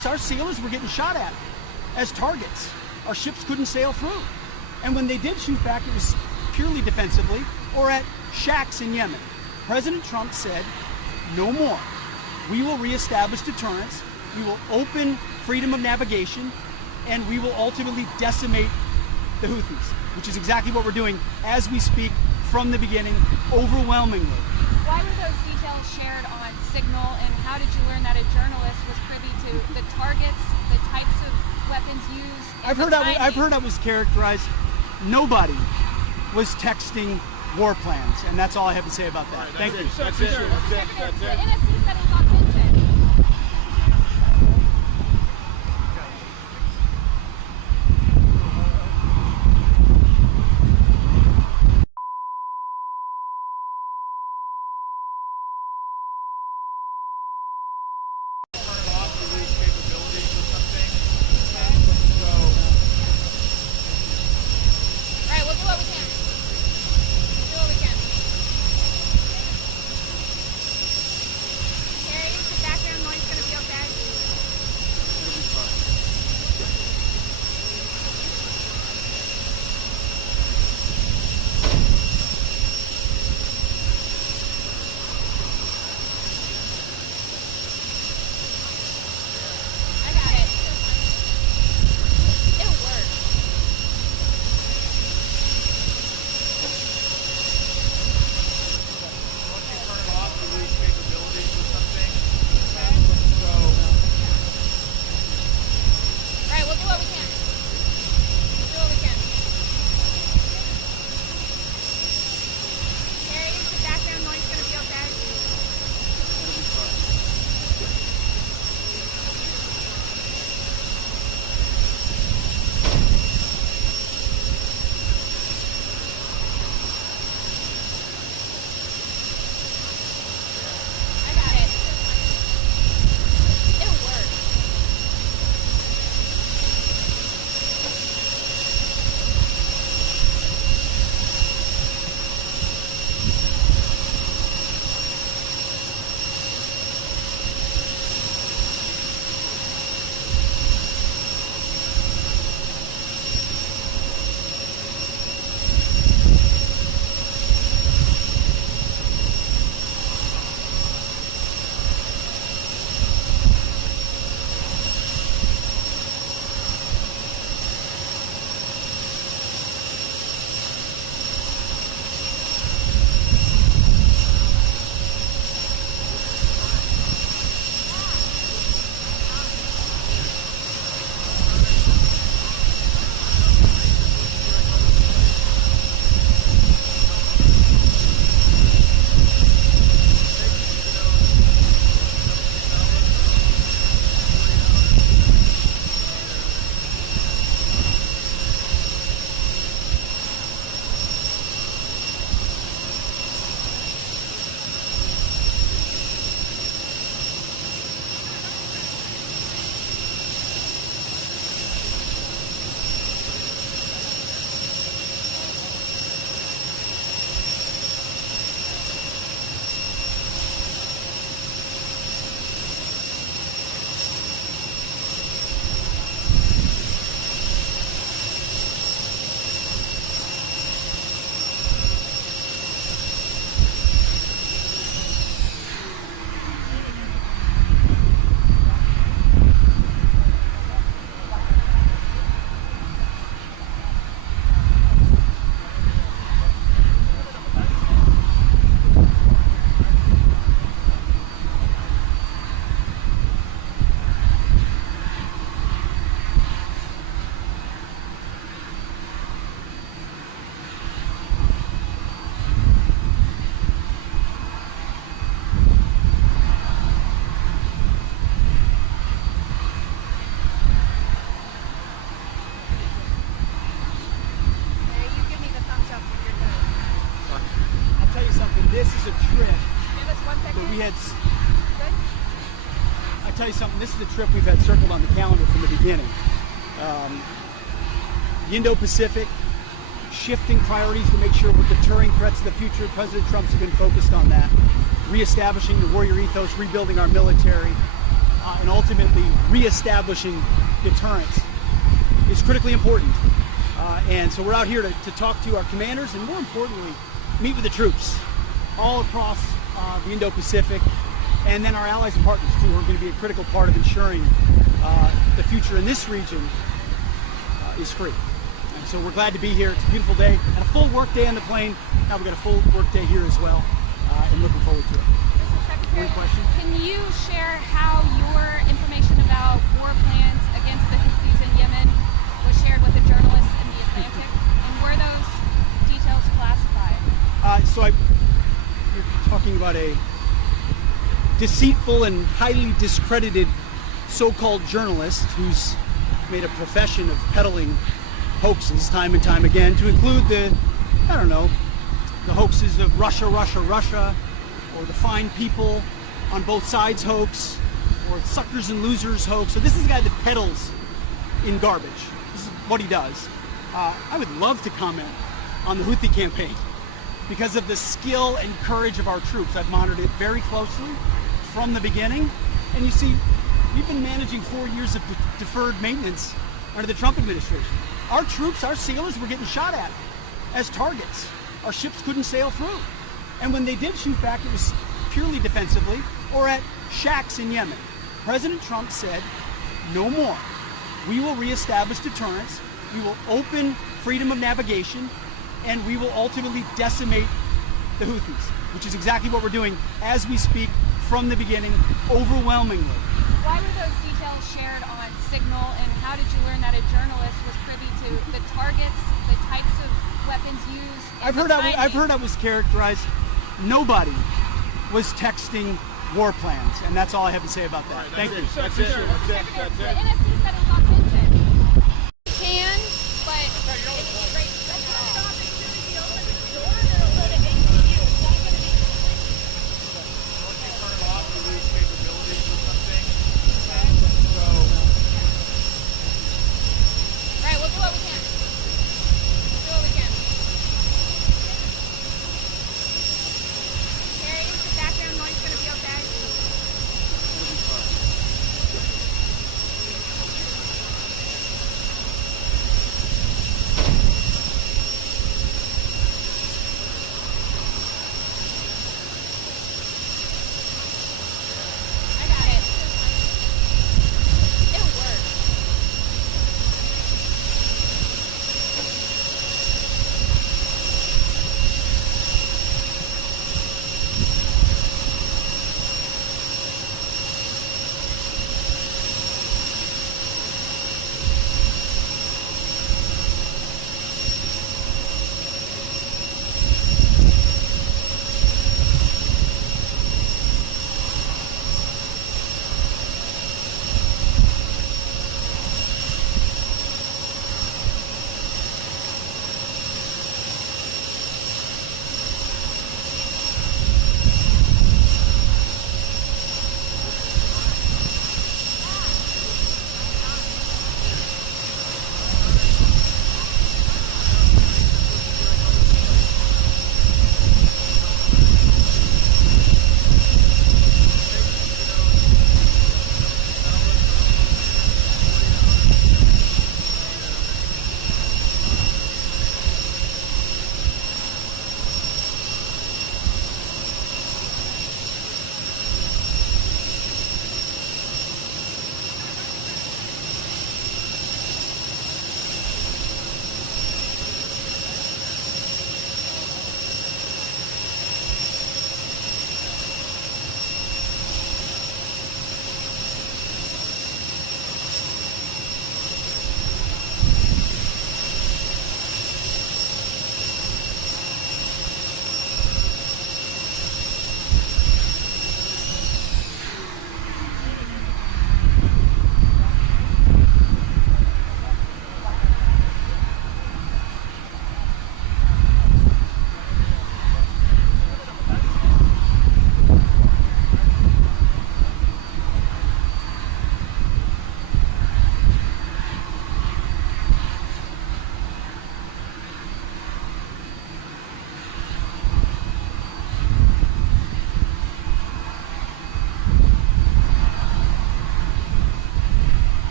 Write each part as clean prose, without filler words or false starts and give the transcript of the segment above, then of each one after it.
Our sailors were getting shot at as targets. Our ships couldn't sail through. And when they did shoot back, it was purely defensively or at shacks in Yemen. President Trump said, no more. We will reestablish deterrence. We will open freedom of navigation, and we will ultimately decimate the Houthis, which is exactly what we're doing as we speak from the beginning, overwhelmingly. Why were those details shared on Signal, and how did you learn that a journalist was privy to the targets, the types of weapons used? I've heard I was characterized. Nobody was texting war plans, and that's all I have to say about that. Thank you. That's it. The NSC said it's authentic. This is a trip. Give us 1 second. That we had. Good? I tell you something. This is a trip we've had circled on the calendar from the beginning. The Indo-Pacific, shifting priorities to make sure we're deterring threats in the future. President Trump's been focused on that. Reestablishing the warrior ethos, rebuilding our military, and ultimately reestablishing deterrence is critically important. And so we're out here to talk to our commanders and, more importantly, meet with the troops all across the Indo-Pacific, and then our allies and partners too, who are going to be a critical part of ensuring the future in this region is free. And so we're glad to be here. It's a beautiful day and a full work day on the plane. Now we've got a full work day here as well, and looking forward to it. Mr. Secretary, any questions? Can you share how your information about war plans against the Houthis in Yemen was shared with a journalist in the Atlantic, and were those details classified? You're talking about a deceitful and highly discredited so-called journalist who's made a profession of peddling hoaxes time and time again, to include the hoaxes of Russia, or the fine people on both sides hoax, or suckers and losers hoax. So this is the guy that peddles in garbage. This is what he does. I would love to comment on the Houthi campaign because of the skill and courage of our troops. I've monitored it very closely from the beginning. And you see, we've been managing 4 years of deferred maintenance under the Trump administration. Our troops, our sailors were getting shot at as targets. Our ships couldn't sail through. And when they did shoot back, it was purely defensively or at shacks in Yemen. President Trump said, no more. We will reestablish deterrence. We will open freedom of navigation, and we will ultimately decimate the Houthis, which is exactly what we're doing as we speak from the beginning, overwhelmingly. Why were those details shared on Signal, and how did you learn that a journalist was privy to the targets, the types of weapons used? I've heard I was characterized. Nobody was texting war plans, and that's all I have to say about that. Thank you. That's it. The NSC said it was authentic. You can, but it's great. Let's turn it off as soon as you open the door, and it'll go to ACU. It's not going to be Once you turn it off, you lose capabilities or something. So, right. We'll do what we can. Terry, is the background noise going to be okay?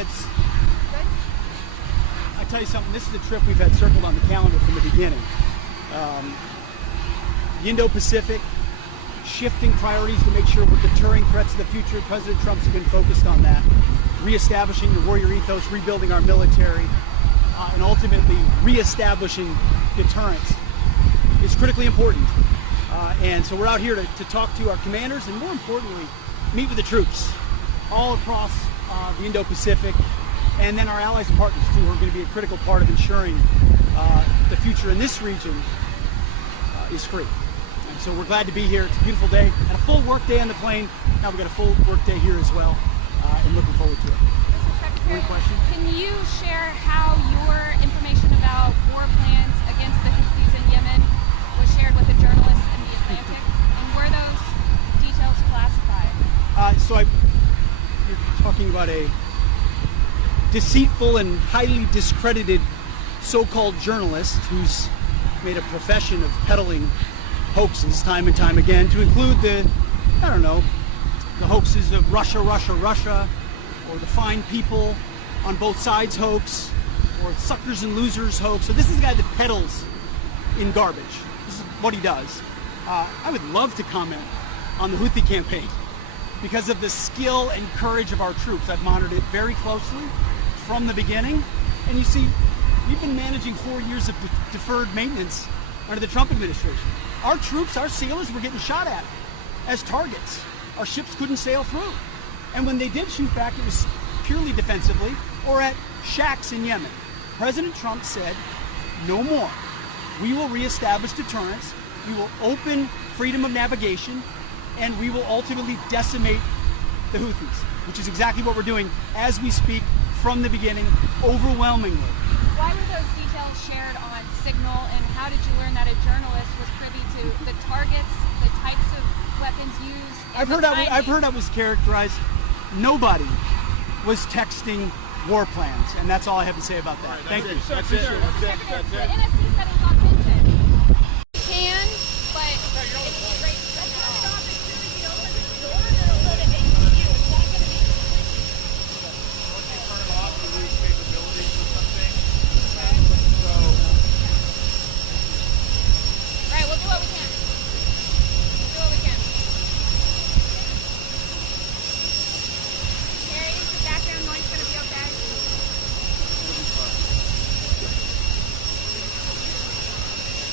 I tell you something, this is a trip we've had circled on the calendar from the beginning. The Indo-Pacific, shifting priorities to make sure we're deterring threats to the future. President Trump's been focused on that. Reestablishing the warrior ethos, rebuilding our military, and ultimately reestablishing deterrence is critically important. And so we're out here to talk to our commanders and, more importantly, meet with the troops all across the Indo-Pacific, and then our allies and partners too, who are going to be a critical part of ensuring the future in this region is free. And so we're glad to be here. It's a beautiful day and a full work day on the plane. Now we've got a full work day here as well, and looking forward to it. Mr. Secretary, any questions? Can you share how your information about war plans against the Houthis in Yemen was shared with a journalist in the Atlantic, and were those details classified? You're talking about a deceitful and highly discredited so-called journalist who's made a profession of peddling hoaxes time and time again, to include the hoaxes of Russia, or the fine people on both sides hoax, or suckers and losers hoax. So this is a guy that peddles in garbage. This is what he does. I would love to comment on the Houthi campaign because of the skill and courage of our troops. I've monitored it very closely from the beginning. And you see, we've been managing 4 years of deferred maintenance under the Trump administration. Our troops, our sailors, were getting shot at as targets. Our ships couldn't sail through. And when they did shoot back, it was purely defensively or at shacks in Yemen. President Trump said, no more. We will reestablish deterrence. We will open freedom of navigation, and we will ultimately decimate the Houthis, which is exactly what we're doing as we speak from the beginning, overwhelmingly. Why were those details shared on Signal, and how did you learn that a journalist was privy to the targets, the types of weapons used? I've heard I was characterized. Nobody was texting war plans, and that's all I have to say about that. Thank you. That's it. The NSC said it's not tension. Can, but it's great. Turn it off, you lose capabilities or something. So, Right, we'll do what we can. Harry, is the background noise going to be okay?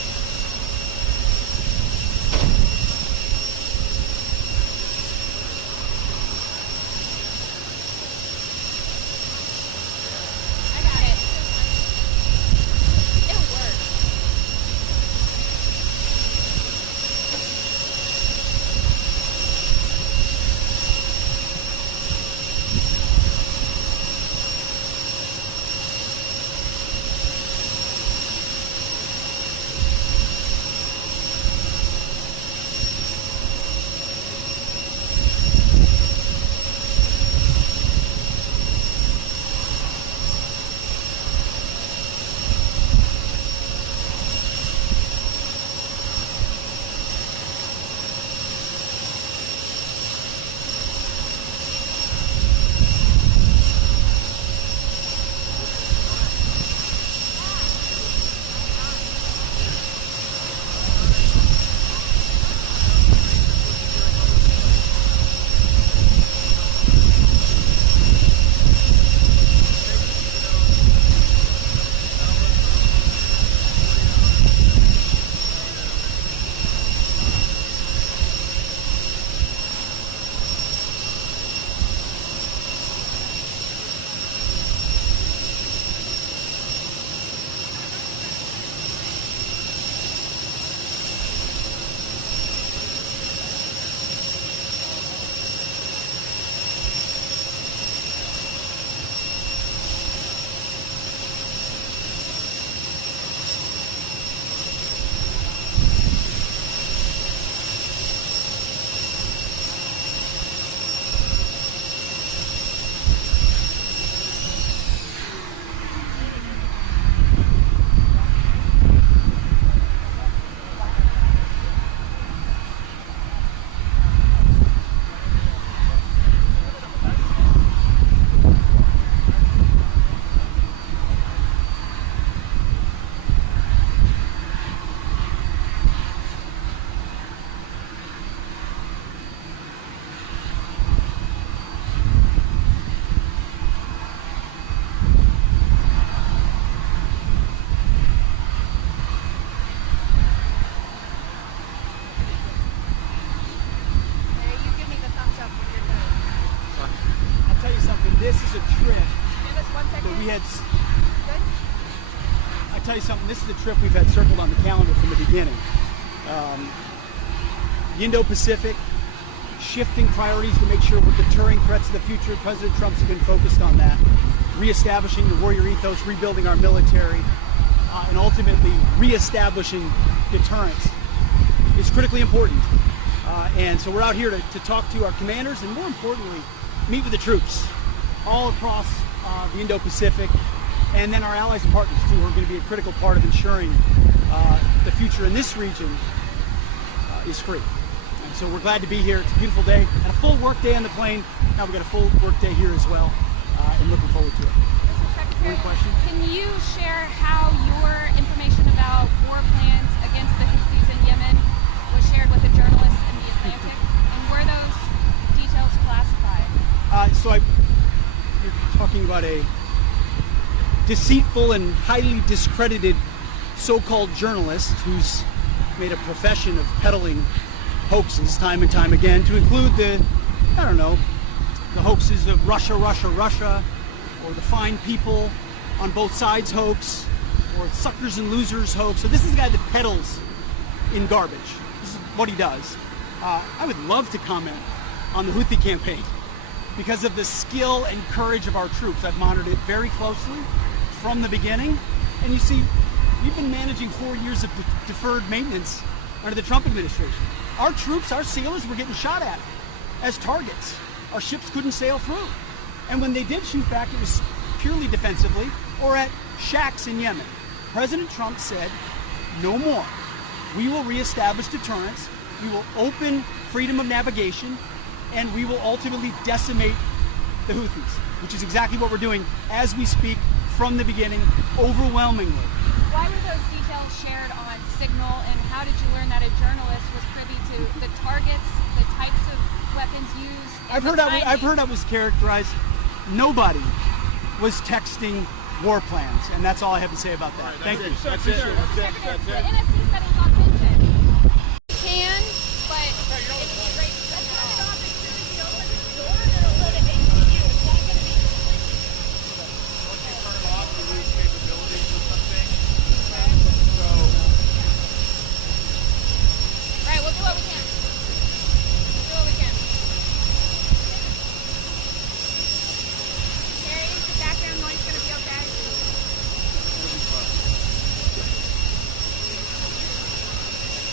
it's, I tell you something, this is a trip we've had circled on the calendar from the beginning. The Indo-Pacific, shifting priorities to make sure we're deterring threats of the future. President Trump's been focused on that. Reestablishing the warrior ethos, rebuilding our military, and ultimately reestablishing deterrence is critically important. And so we're out here to talk to our commanders and, more importantly, meet with the troops all across the Indo-Pacific, and then our allies and partners too, who are going to be a critical part of ensuring the future in this region is free. And so we're glad to be here. It's a beautiful day and a full work day on the plane. Now we've got a full work day here as well, and looking forward to it. Mr. Secretary, Any questions? can you share how your information about war plans against the Houthis in Yemen was shared with a journalist in the Atlantic, and were those details classified? You're talking about a deceitful and highly discredited so-called journalist who's made a profession of peddling hoaxes time and time again, to include the hoaxes of Russia, or the fine people on both sides hoax, or suckers and losers hoax. So this is the guy that peddles in garbage. This is what he does. I would love to comment on the Houthi campaign because of the skill and courage of our troops. I've monitored it very closely from the beginning. And you see, we've been managing 4 years of deferred maintenance under the Trump administration. Our troops, our sailors were getting shot at as targets. Our ships couldn't sail through. And when they did shoot back, it was purely defensively or at shacks in Yemen. President Trump said, no more. We will reestablish deterrence. We will open freedom of navigation, and we will ultimately decimate the Houthis, which is exactly what we're doing as we speak from the beginning, overwhelmingly. Why were those details shared on Signal, and how did you learn that a journalist was privy to the targets, the types of weapons used? I've heard I was characterized. Nobody was texting war plans, and that's all I have to say about that. Thank you. That's it. The NSC said it's authentic. Can, but it would be great to send that off. Once you turn it off, you lose capabilities or something. So, Right, we'll do what we can. We'll do what we can. Harry, is the background noise going to be okay?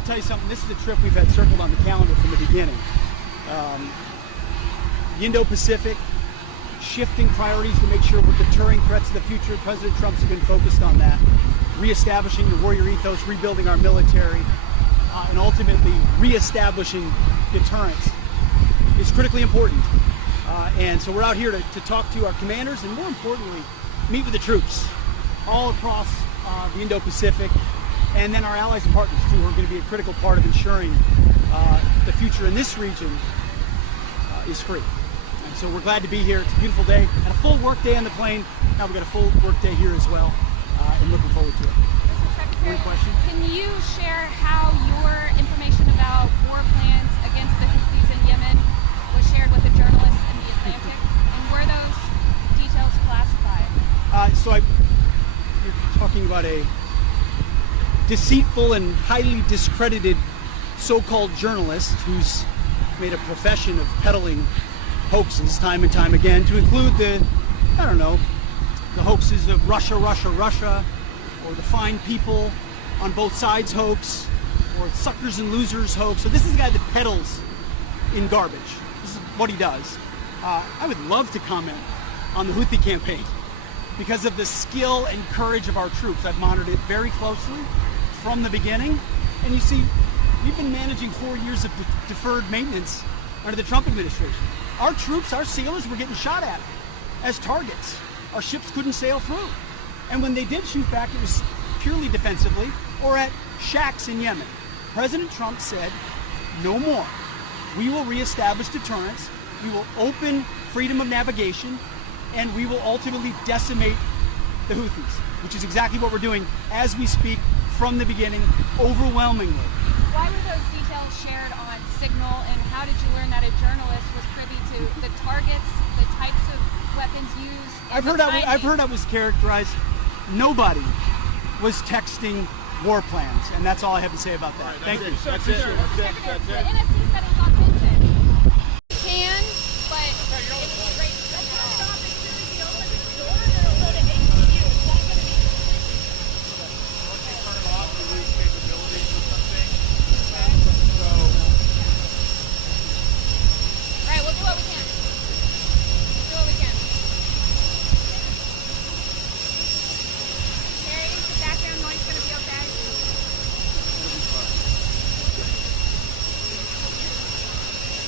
I tell you something, this is a trip we've had circled on the calendar from the beginning. The Indo-Pacific, shifting priorities to make sure we're deterring threats in the future. President Trump's been focused on that. Reestablishing the warrior ethos, rebuilding our military, and ultimately reestablishing deterrence is critically important. And so we're out here to talk to our commanders and, more importantly, meet with the troops all across the Indo-Pacific, and then our allies and partners too, who are going to be a critical part of ensuring the future in this region is free. And so we're glad to be here. It's a beautiful day. Had a full work day on the plane. Now we've got a full work day here as well, and looking forward to it. Mr. Secretary, question? can you share how your information about war plans against the Houthis in Yemen was shared with a journalist in the Atlantic, and were those details classified? You're talking about a deceitful and highly discredited so-called journalist who's made a profession of peddling hoaxes time and time again, to include the hoaxes of Russia, or the fine people on both sides hoax, or suckers and losers hoax. So this is a guy that peddles in garbage. This is what he does. I would love to comment on the Houthi campaign because of the skill and courage of our troops. I've monitored it very closely from the beginning. And you see, we've been managing 4 years of deferred maintenance under the Trump administration. Our troops, our sailors were getting shot at as targets. Our ships couldn't sail through. And when they did shoot back, it was purely defensively or at shacks in Yemen. President Trump said, no more. We will reestablish deterrence. We will open freedom of navigation, and we will ultimately decimate the Houthis, which is exactly what we're doing as we speak from the beginning, overwhelmingly. Why were those details shared on Signal, and how did you learn that a journalist was privy to the targets, the types of weapons used? I've heard I was characterized. Nobody was texting war plans, and that's all I have to say about that. Thank you. That's it. The NSC said it was authentic. You can, but it would be great. That's not stop as soon as you open the door. It'll go to HQ. Is that going to be? Once you turn it off, you lose capabilities or something. Okay. So, All right, we'll do what we can. Do what we can. Terry, is the background noise going to be okay?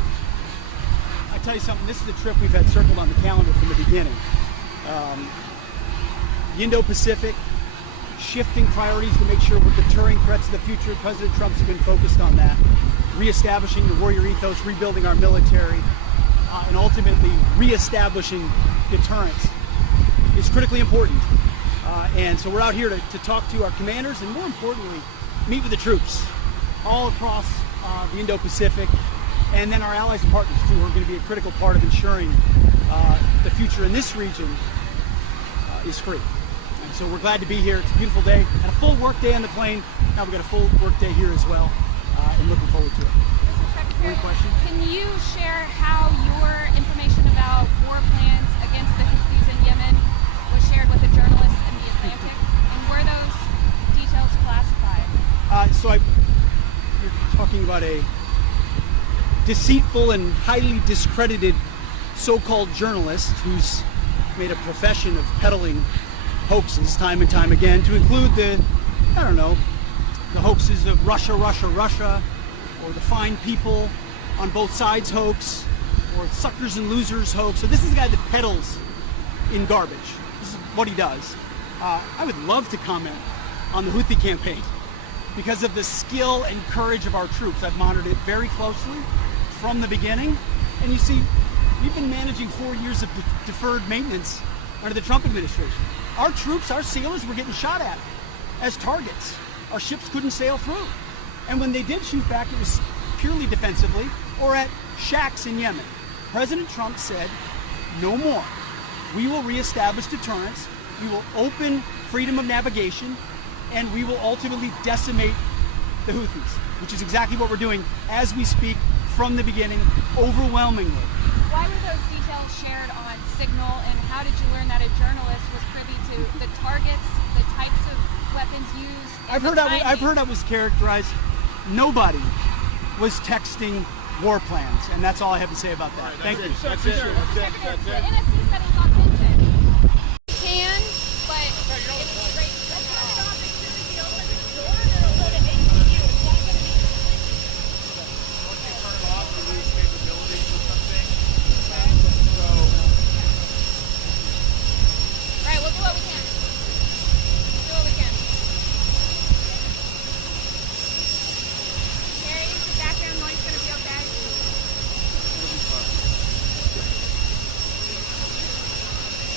I tell you something, this is a trip we've had circled on the calendar from the beginning. The Indo-Pacific, shifting priorities to make sure we're deterring threats of the future. President Trump's been focused on that. Reestablishing the warrior ethos, rebuilding our military, and ultimately reestablishing deterrence is critically important. And so we're out here to talk to our commanders and, more importantly, meet with the troops all across the Indo-Pacific, and then our allies and partners too, who are going to be a critical part of ensuring the future in this region is free. And so we're glad to be here. It's a beautiful day. Had a full work day on the plane. Now we've got a full work day here as well, and looking forward to it. Mr. Secretary, One question? can you share how your information about war plans against the Houthis in Yemen was shared with a journalist in the Atlantic, and were those details classified? You're talking about a deceitful and highly discredited so-called journalist who's made a profession of peddling hoaxes time and time again, to include the hoaxes of Russia, or the fine people on both sides hoax, or suckers and losers hoax. So this is a guy that peddles in garbage. This is what he does. I would love to comment on the Houthi campaign because of the skill and courage of our troops. I've monitored it very closely from the beginning. And you see, we've been managing 4 years of deferred maintenance under the Trump administration. Our troops, our sailors, were getting shot at as targets. Our ships couldn't sail through. And when they did shoot back, it was purely defensively or at shacks in Yemen. President Trump said, no more. We will reestablish deterrence. We will open freedom of navigation, and we will ultimately decimate the Houthis, which is exactly what we're doing as we speak from the beginning, overwhelmingly. Why were those details shared on Signal, and how did you learn that a journalist was privy to the targets, the types of weapons used? I've heard I was characterized. Nobody was texting war plans, and that's all I have to say about that. Thank you. That's it. The NSC said it's authentic. Can, but it's great. Let's turn it off as soon as you open the door, and it'll go to HQ. It's not going to be Once you turn it off, you lose capabilities or something. okay. So, Right, we'll do what we can. We'll do what we can. Harry, is the background noise going to be okay?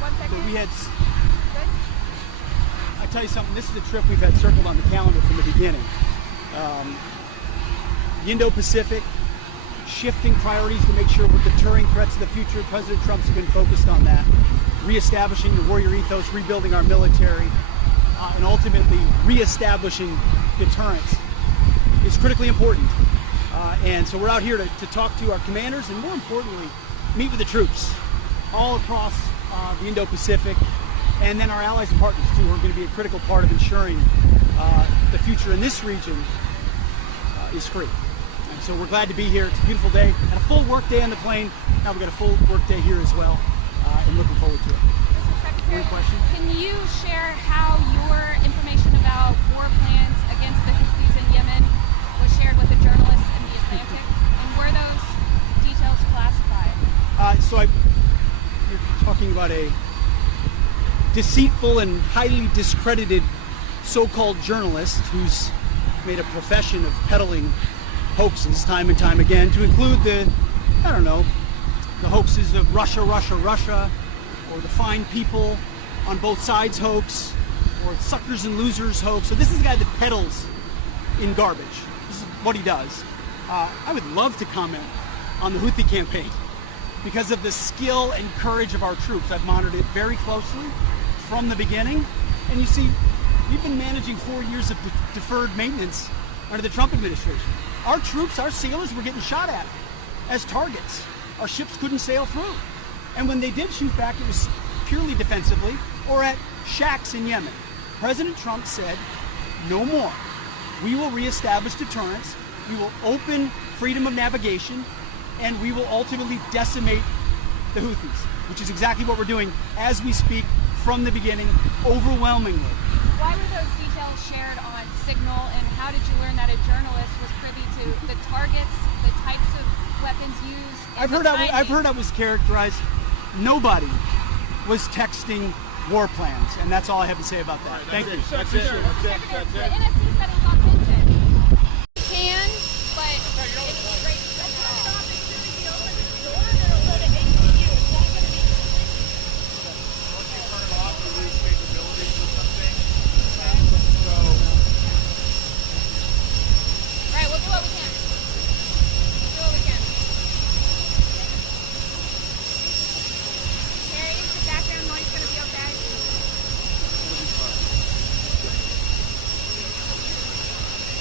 1 second. We had. Good. I tell you something. This is a trip we've had circled on the calendar from the beginning. The Indo-Pacific, shifting priorities to make sure we're deterring threats of the future. President Trump's been focused on that, reestablishing the warrior ethos, rebuilding our military, and ultimately reestablishing deterrence is critically important. And so we're out here to talk to our commanders and, more importantly, meet with the troops all across the Indo-Pacific, and then our allies and partners too, who are going to be a critical part of ensuring the future in this region is free. And so we're glad to be here. It's a beautiful day and a full work day on the plane. Now we've got a full work day here as well, and looking forward to it. Mr. Secretary, Any question? can you share how your information about war plans against the Houthis in Yemen was shared with a journalist in the Atlantic, and were those details classified? You're talking about a deceitful and highly discredited so-called journalist who's made a profession of peddling hoaxes time and time again, to include the hoaxes of Russia, or the fine people on both sides hoax, or suckers and losers hoax. So this is the guy that peddles in garbage. This is what he does. I would love to comment on the Houthi campaign because of the skill and courage of our troops. I've monitored it very closely from the beginning. And you see, we've been managing 4 years of deferred maintenance under the Trump administration. Our troops, our sailors were getting shot at as targets. Our ships couldn't sail through. And when they did shoot back, it was purely defensively or at shacks in Yemen. President Trump said, no more. We will reestablish deterrence. We will open freedom of navigation, and we will ultimately decimate the Houthis, which is exactly what we're doing as we speak from the beginning, overwhelmingly. Why were those details shared on Signal, and how did you learn that a journalist was privy to the targets, the types of weapons used? I've heard I was characterized. Nobody was texting war plans, and that's all I have to say about that. Thank you. That's it. The NSC said it's authentic. You can, but it's great. Let's turn it off as soon as you open the door, and it'll go to HCU. It's not going to be completely. Once you turn it off, you lose capabilities or something. Okay. So, All right, we'll do what we can. We'll do what we can. Harry, the background noise going to be okay?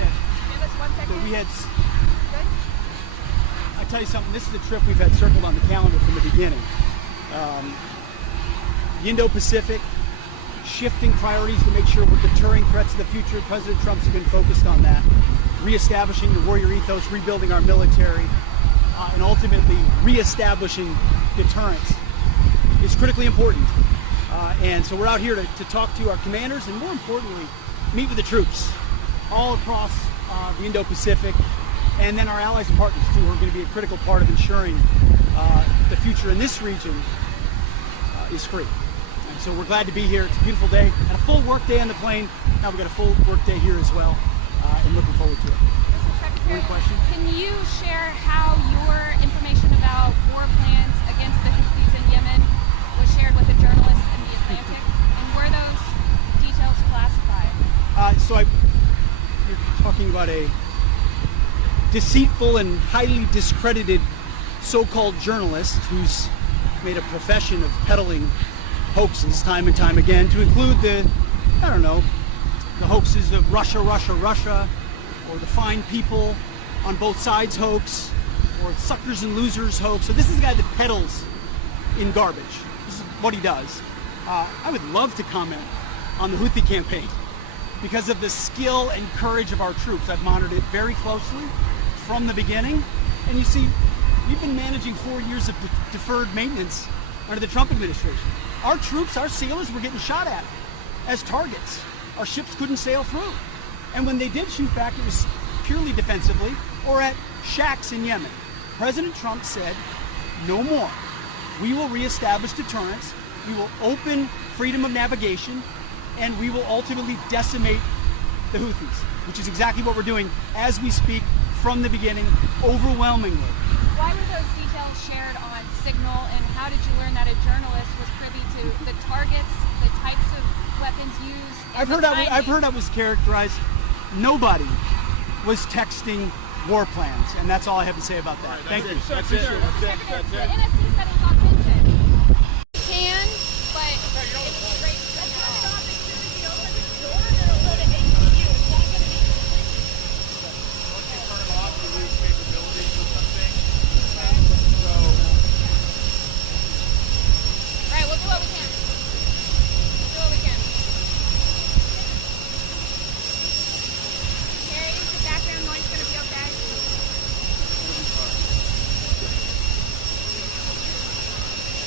Give us 1 second. we had. Good. I tell you something. This is a trip we've had circled on the calendar from the beginning. The Indo-Pacific, shifting priorities to make sure we're deterring threats to the future. President Trump's been focused on that, reestablishing the warrior ethos, rebuilding our military, and ultimately reestablishing deterrence is critically important. And so we're out here to talk to our commanders and, more importantly, meet with the troops all across the Indo-Pacific, and then our allies and partners too, who are going to be a critical part of ensuring the future in this region is free. And so we're glad to be here. It's a beautiful day and a full work day on the plane. Now we've got a full work day here as well, and looking forward to it. Mr. Secretary, Any question? can you share how your information about war plans against the Houthis in Yemen was shared with a journalist in the Atlantic, and were those details classified? You're talking about a deceitful and highly discredited so-called journalist who's made a profession of peddling hoaxes time and time again, to include the hoaxes of Russia, or the fine people on both sides hoax, or suckers and losers hoax. So this is a guy that peddles in garbage. This is what he does. I would love to comment on the Houthi campaign because of the skill and courage of our troops. I've monitored it very closely from the beginning. And you see, we've been managing 4 years of deferred maintenance under the Trump administration. Our troops, our sailors were getting shot at as targets. Our ships couldn't sail through. And when they did shoot back, it was purely defensively or at shacks in Yemen. President Trump said, no more. We will reestablish deterrence. We will open freedom of navigation, and we will ultimately decimate the Houthis, which is exactly what we're doing as we speak from the beginning, overwhelmingly. Why were those details shared on Signal, and how did you learn that a journalist was privy to the targets, the types of weapons used? I've heard I was characterized. Nobody was texting war plans, and that's all I have to say about that. Thank you. That's it. The NSC said it's not tension. You can, but it would be great to send that off. Once you turn it off, you lose capabilities or something. So, Right, we'll do what we can. We'll do what we can. Harry, is the background noise going to be okay?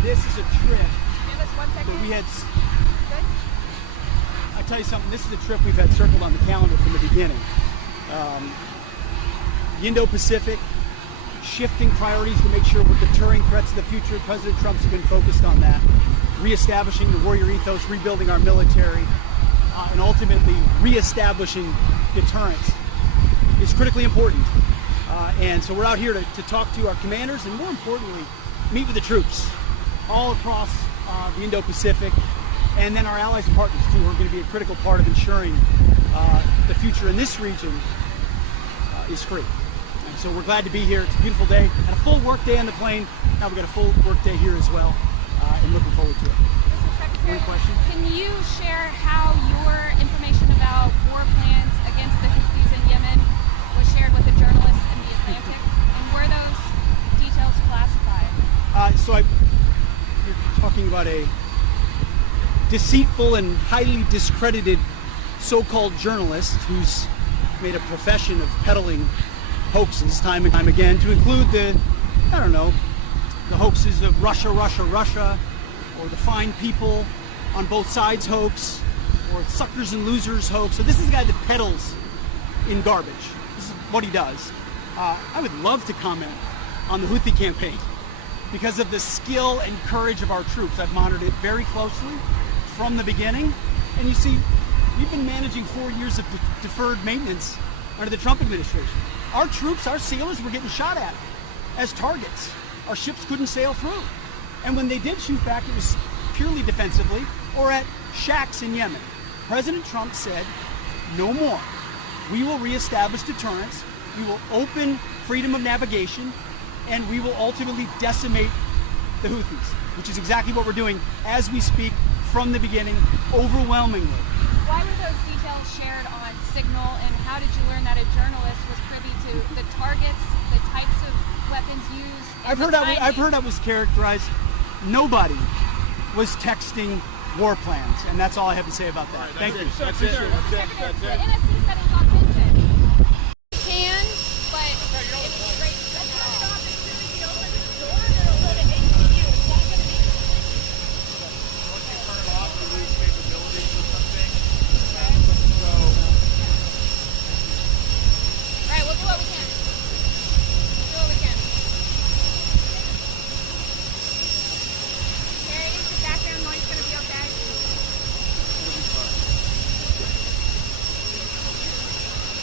This is a trip Give us 1 second. that we had. Good. I tell you something. This is a trip we've had circled on the calendar from the beginning. The Indo-Pacific, shifting priorities to make sure we're deterring threats of the future. President Trump's been focused on that, reestablishing the warrior ethos, rebuilding our military, and ultimately reestablishing deterrence is critically important. And so we're out here to talk to our commanders and, more importantly, meet with the troops all across the Indo-Pacific, and then our allies and partners too, who are going to be a critical part of ensuring the future in this region is free. And so we're glad to be here. It's a beautiful day and a full work day on the plane. Now we've got a full work day here as well, and looking forward to it. Mr. Secretary, One question? can you share how your information about war plans against the Houthis in Yemen was shared with a journalist in the Atlantic? And were those details classified? You're talking about a deceitful and highly discredited so-called journalist who's made a profession of peddling hoaxes time and time again, to include the hoaxes of Russia, or the fine people on both sides hoax, or suckers and losers hoax. So this is a guy that peddles in garbage. This is what he does. I would love to comment on the Houthi campaign because of the skill and courage of our troops. I've monitored it very closely from the beginning. And you see, we've been managing 4 years of deferred maintenance under the Trump administration. Our troops, our sailors were getting shot at as targets. Our ships couldn't sail through. And when they did shoot back, it was purely defensively or at shacks in Yemen. President Trump said, no more. We will reestablish deterrence. We will open freedom of navigation, and we will ultimately decimate the Houthis, which is exactly what we're doing as we speak from the beginning, overwhelmingly. Why were those details shared on Signal, and how did you learn that a journalist was privy to the targets, the types of weapons used? I've heard I was characterized. Nobody was texting war plans, and that's all I have to say about that. Thank you. That's it. The NSC said it's authentic. Can, but it would be great. Let's turn it off. Is it the open door, or it'll go to HCU? It's not going to be. Once you turn it off, you lose capabilities or something. Okay. So, All right, we'll do what we can. Do what we can. Terry, is the background noise going to be okay?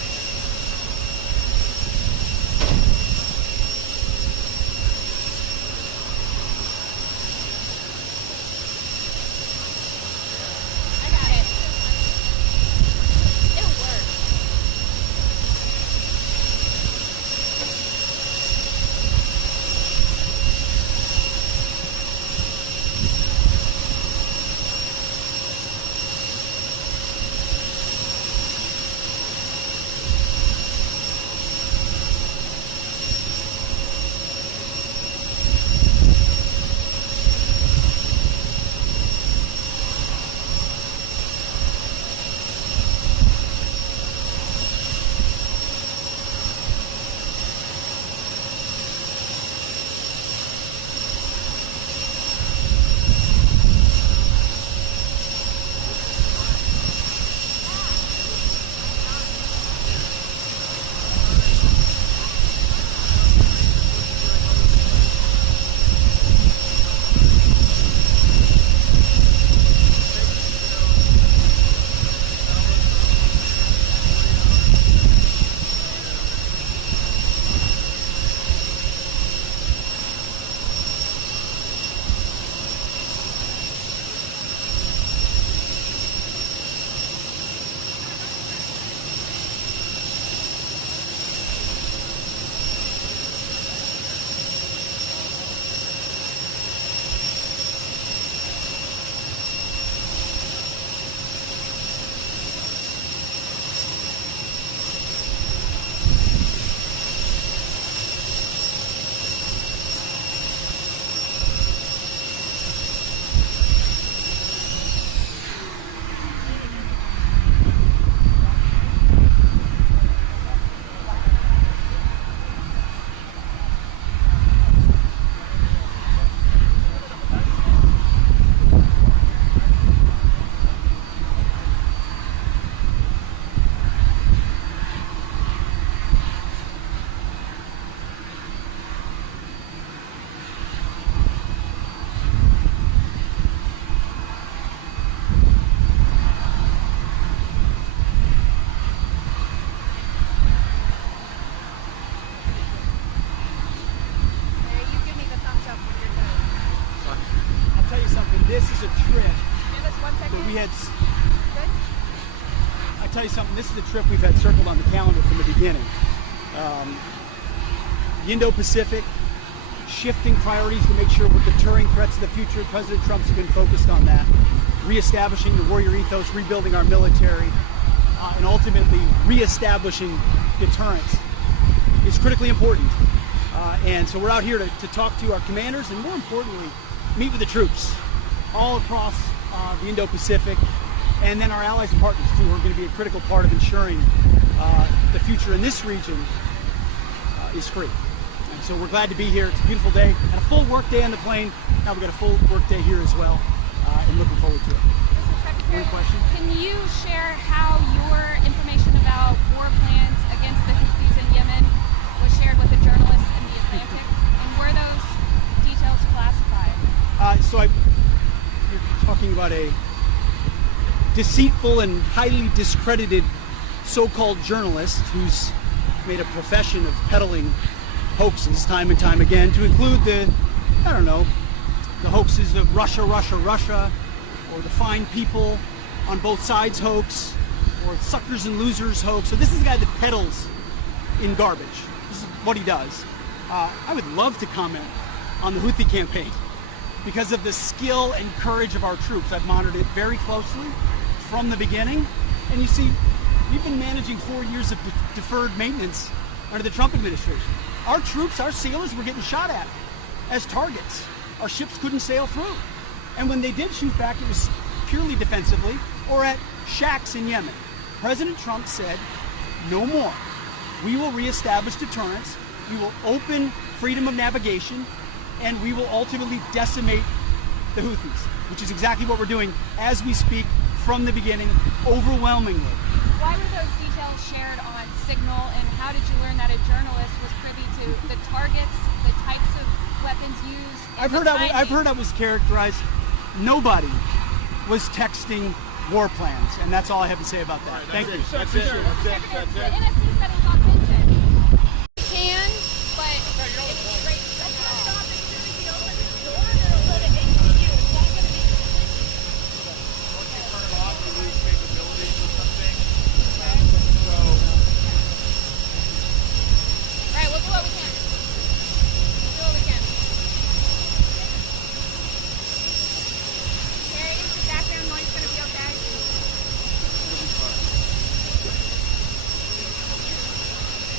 This is a trip Give us 1 second. that we had. Good. I tell you something. This is a trip we've had circled on the calendar from the beginning. The Indo-Pacific, shifting priorities to make sure we're deterring threats of the future. President Trump's been focused on that, reestablishing the warrior ethos, rebuilding our military, and ultimately reestablishing deterrence is critically important. And so we're out here to talk to our commanders and, more importantly, meet with the troops all across the Indo-Pacific, and then our allies and partners too, who are going to be a critical part of ensuring the future in this region is free. And so we're glad to be here. It's a beautiful day. Had a full work day on the plane. Now we've got a full work day here as well, and looking forward to it. Mr. Secretary, One question. can you share how your information about war plans against the Houthis in Yemen was shared with a journalist in the Atlantic, and were those details classified? You're talking about a deceitful and highly discredited so-called journalist who's made a profession of peddling hoaxes time and time again, to include the hoaxes of Russia, or the fine people on both sides hoax, or suckers and losers hoax. So this is the guy that peddles in garbage. This is what he does. I would love to comment on the Houthi campaign because of the skill and courage of our troops. I've monitored it very closely from the beginning. And you see, we've been managing 4 years of deferred maintenance under the Trump administration. Our troops, our sailors were getting shot at as targets. Our ships couldn't sail through. And when they did shoot back, it was purely defensively or at shacks in Yemen. President Trump said, no more. We will reestablish deterrence. We will open freedom of navigation, and we will ultimately decimate the Houthis, which is exactly what we're doing as we speak from the beginning, overwhelmingly. Why were those details shared on Signal, and how did you learn that a journalist was privy to the targets, the types of weapons used? I've heard I was characterized. Nobody was texting war plans, and that's all I have to say about that. Thank you. That's it. The NSC said it's on tension. You can, but it's great. That's not stopping to open the door and it'll go to HCU. It's not going to be Once you turn it off, you lose capabilities or something. okay. So, All right, we'll do what we can. We'll do what we can. Terry, is the background noise going to be okay?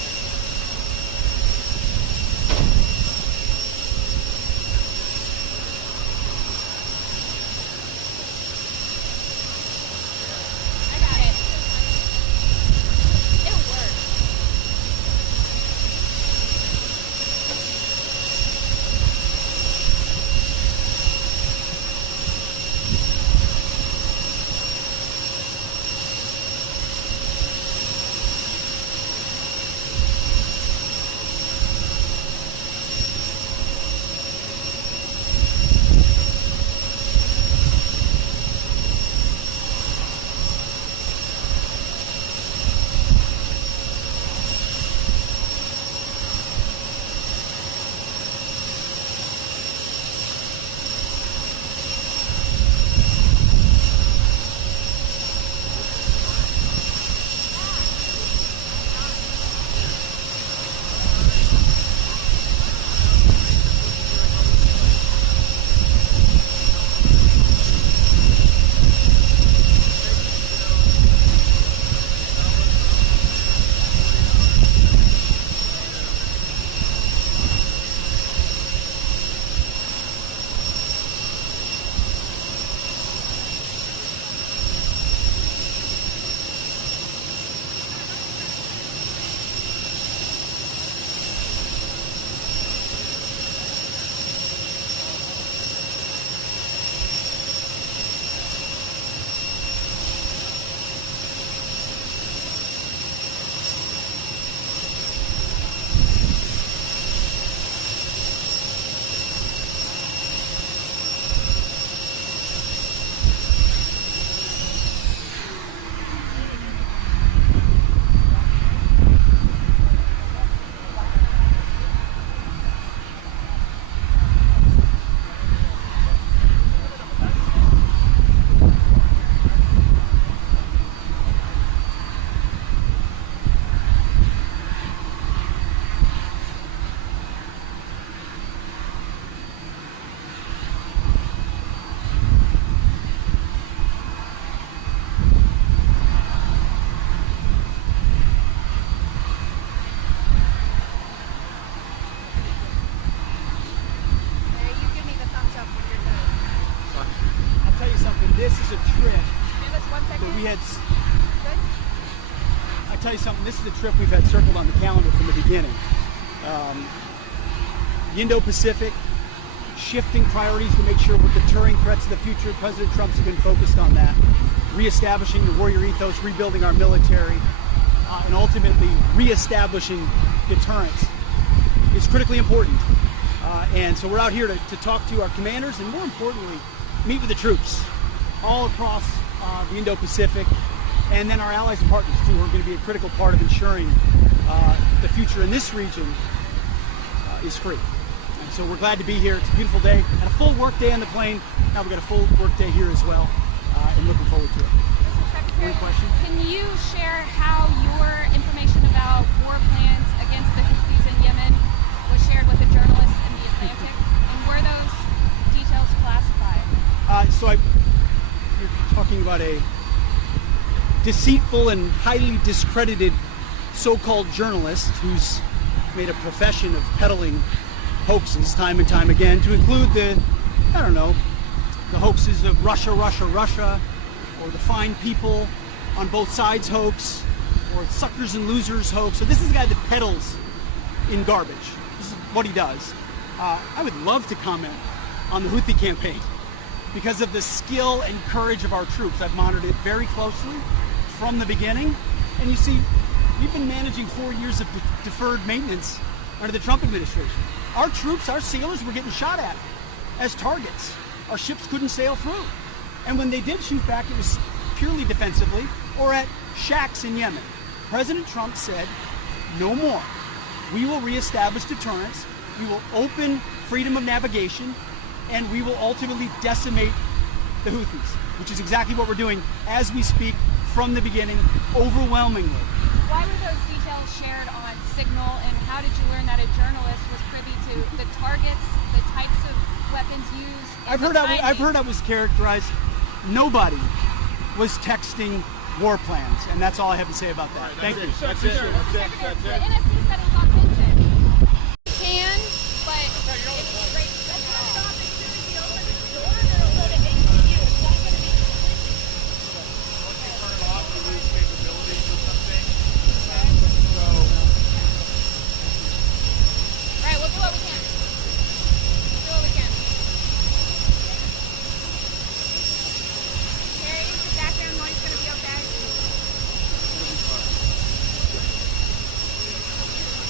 This is a trip Give us 1 second. that we had. Good. I tell you something. This is a trip we've had circled on the calendar from the beginning. The Indo-Pacific, shifting priorities to make sure we're deterring threats in the future. President Trump's been focused on that, reestablishing the warrior ethos, rebuilding our military, and ultimately reestablishing deterrence is critically important. And so we're out here to talk to our commanders and, more importantly, meet with the troops all across the Indo-Pacific, and then our allies and partners too, who are going to be a critical part of ensuring the future in this region is free. And so we're glad to be here. It's a beautiful day. Had a full work day on the plane. Now we've got a full work day here as well, and looking forward to it. Mr. Secretary, One question? can you share how your information about war plans against the Houthis in Yemen was shared with a journalist in the Atlantic, and were those details classified? You're talking about a deceitful and highly discredited so-called journalist who's made a profession of peddling hoaxes time and time again, to include the hoaxes of Russia, or the fine people on both sides hoax, or suckers and losers hoax. So this is a guy that peddles in garbage. This is what he does. I would love to comment on the Houthi campaign because of the skill and courage of our troops. I've monitored it very closely from the beginning. And you see, we've been managing 4 years of deferred maintenance under the Trump administration. Our troops, our sailors were getting shot at as targets. Our ships couldn't sail through. And when they did shoot back, it was purely defensively or at shacks in Yemen. President Trump said, no more. We will reestablish deterrence. We will open freedom of navigation, and we will ultimately decimate the Houthis, which is exactly what we're doing as we speak from the beginning, overwhelmingly. Why were those details shared on Signal, and how did you learn that a journalist was privy to the targets, the types of weapons used? I've heard I was characterized. Nobody was texting war plans, and that's all I have to say about that. Thank you. That's it. The NSC said it's authentic. Can, but it's great. Let's turn it off as soon as you open the door. It'll go to HQ. It's not going to be Once you turn it off, you lose capabilities or something. So, right. We'll do what we can. Do what we can. Harry, the background noise going to be okay?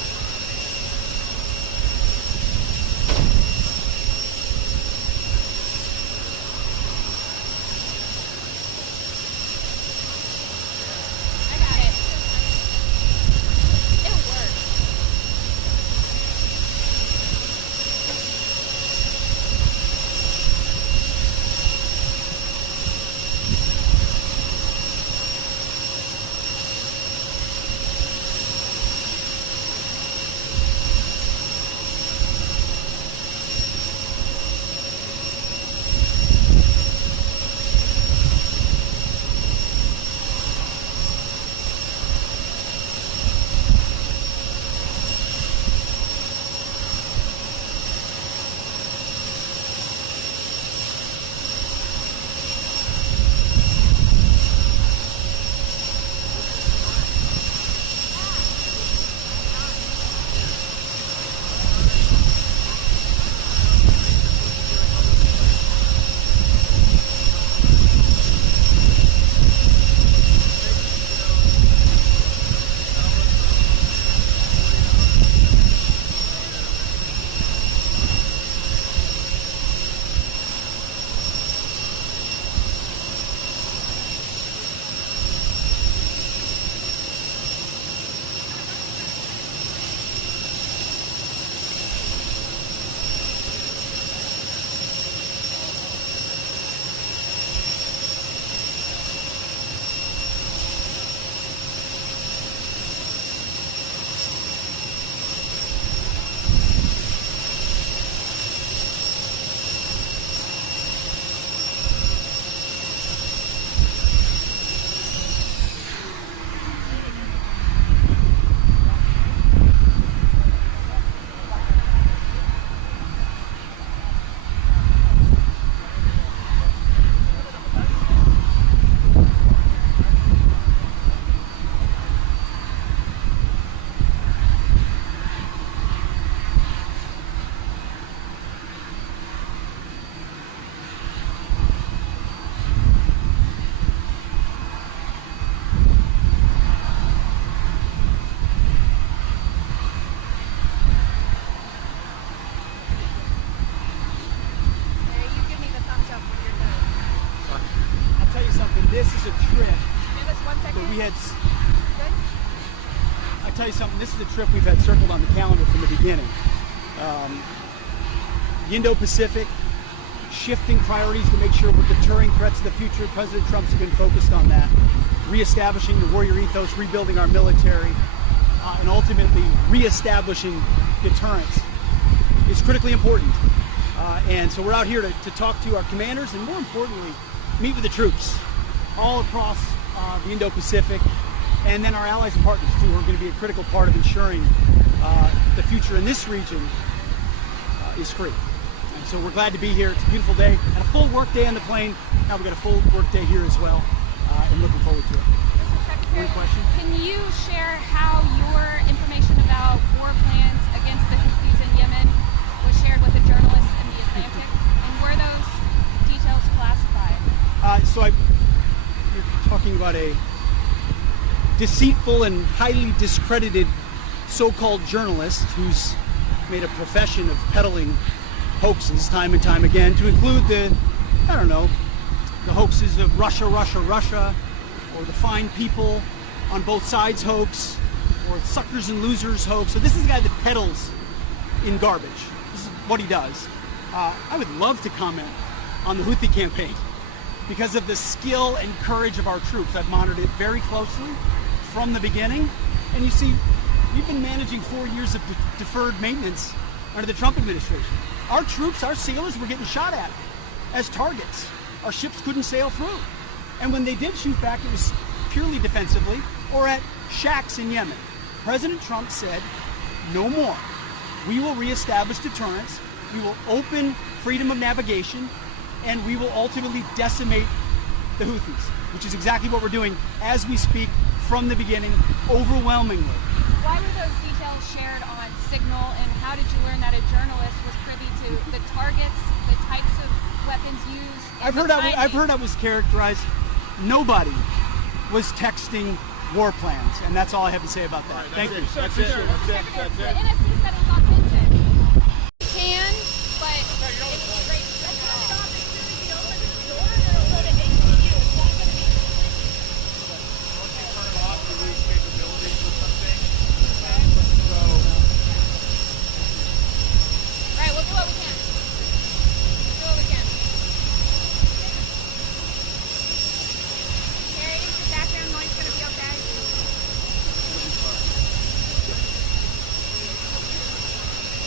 this is a trip Give us 1 second. that we had. Good. I tell you something. This is a trip we've had circled on the calendar from the beginning. The Indo-Pacific, shifting priorities to make sure we're deterring threats of the future. President Trump's been focused on that, reestablishing the warrior ethos, rebuilding our military, and ultimately reestablishing deterrence is critically important. And so we're out here to talk to our commanders and, more importantly, meet with the troops all across the Indo-Pacific, and then our allies and partners too, who are going to be a critical part of ensuring the future in this region is free. And so we're glad to be here. It's a beautiful day. Had a full work day on the plane. Now we've got a full work day here as well, and looking forward to it. Mr. Secretary, One question? can you share how your information about war plans against the Houthis in Yemen was shared with a journalist in the Atlantic? And were those details classified? You're talking about a deceitful and highly discredited so-called journalist who's made a profession of peddling hoaxes time and time again, to include the hoaxes of Russia, or the fine people on both sides hoax, or suckers and losers hoax. So this is the guy that peddles in garbage. This is what he does. I would love to comment on the Houthi campaign because of the skill and courage of our troops. I've monitored it very closely from the beginning. And you see, we've been managing 4 years of deferred maintenance under the Trump administration. Our troops, our sailors were getting shot at as targets. Our ships couldn't sail through. And when they did shoot back, it was purely defensively or at shacks in Yemen. President Trump said, no more. We will reestablish deterrence. We will open freedom of navigation, and we will ultimately decimate the Houthis, which is exactly what we're doing as we speak from the beginning, overwhelmingly. Why were those details shared on Signal, and how did you learn that a journalist was privy to the targets, the types of weapons used? I've heard I was characterized. Nobody was texting war plans, and that's all I have to say about that. Thank you. That's it. The NSC said it was authentic. You can, but it would be great. Let's turn it off as soon as you open the door, and it'll go to HCU. It's not going to be Once you turn it off, you lose capabilities or something. okay. So, All right, we'll do what we can. Do what we can. Carrie, is the background noise going to be okay?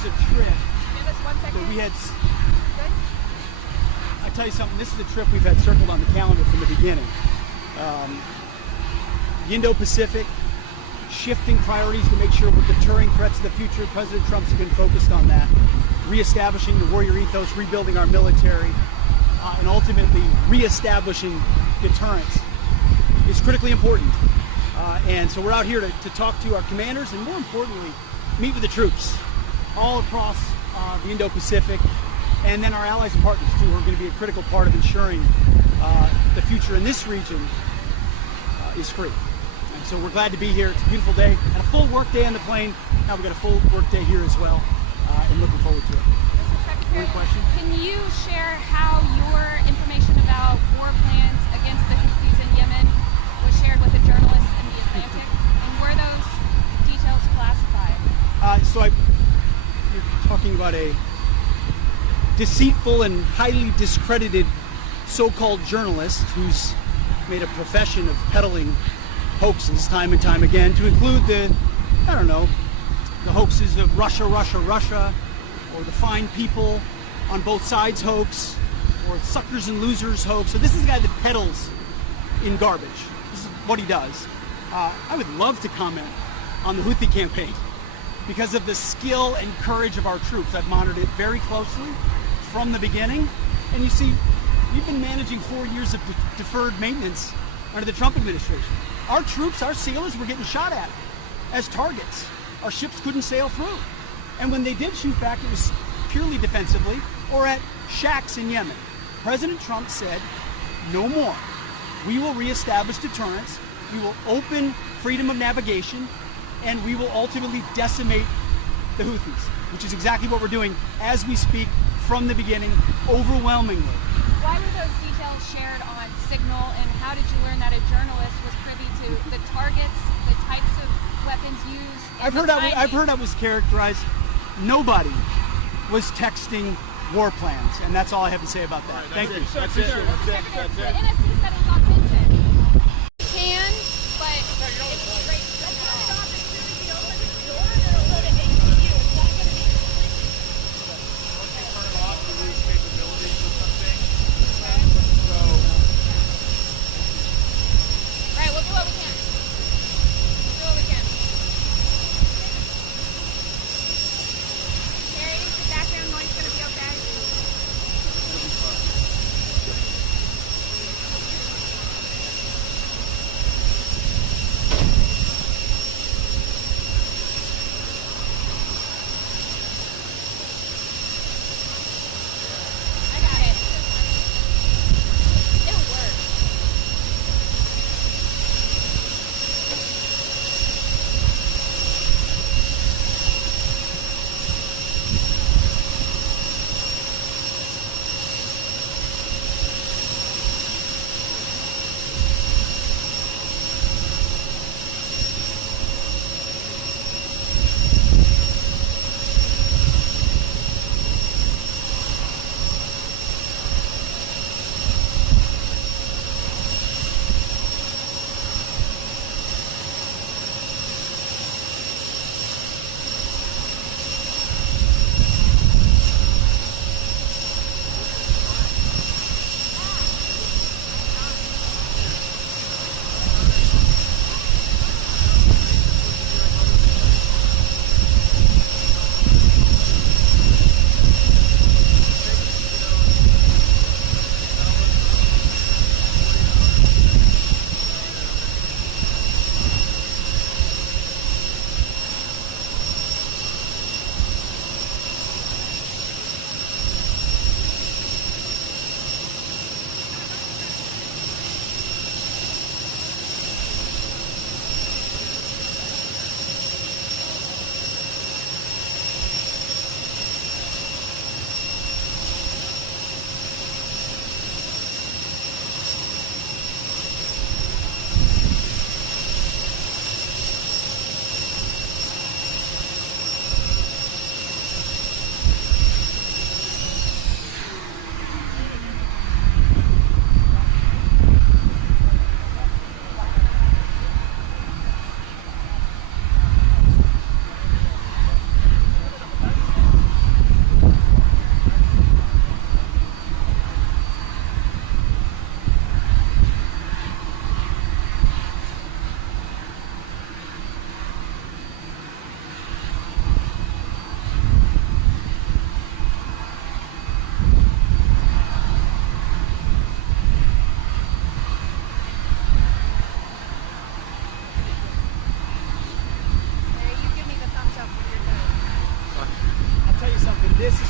is a trip Give us 1 second. that we had. Good. I tell you something. This is a trip we've had circled on the calendar from the beginning. The Indo-Pacific, shifting priorities to make sure we're deterring threats of the future. President Trump's been focused on that, reestablishing the warrior ethos, rebuilding our military, and ultimately reestablishing deterrence is critically important. And so we're out here to talk to our commanders and, more importantly, meet with the troops all across the Indo-Pacific, and then our allies and partners too, who are going to be a critical part of ensuring the future in this region is free. And so we're glad to be here. It's a beautiful day. Had a full work day on the plane. Now we've got a full work day here as well, and looking forward to it. Mr. Secretary, One question. can you share how your information about war plans against the Houthis in Yemen was shared with a journalist in the Atlantic, and were those details classified? You're talking about a deceitful and highly discredited so-called journalist who's made a profession of peddling hoaxes time and time again, to include the hoaxes of Russia, or the fine people on both sides hoax, or suckers and losers hoax. So this is the guy that peddles in garbage. This is what he does. I would love to comment on the Houthi campaign because of the skill and courage of our troops. I've monitored it very closely from the beginning. And you see, we've been managing 4 years of deferred maintenance under the Trump administration. Our troops, our sailors were getting shot at as targets. Our ships couldn't sail through. And when they did shoot back, it was purely defensively or at shacks in Yemen. President Trump said, no more. We will reestablish deterrence. We will open freedom of navigation, and we will ultimately decimate the Houthis, which is exactly what we're doing as we speak from the beginning, overwhelmingly. Why were those details shared on Signal, and how did you learn that a journalist was privy to the targets, the types of weapons used? I've heard I was characterized. Nobody was texting war plans, and that's all I have to say about that. Thank you. That's it. The NSC said it's authentic. You can, but it's great. Let's turn it off as soon as you open the door, and it'll go to ACU. It's not going to be Once you turn it off, you lose capabilities or something. okay. So, Right, we'll do what we can. Do what we can. Harry, the background noise going to be okay?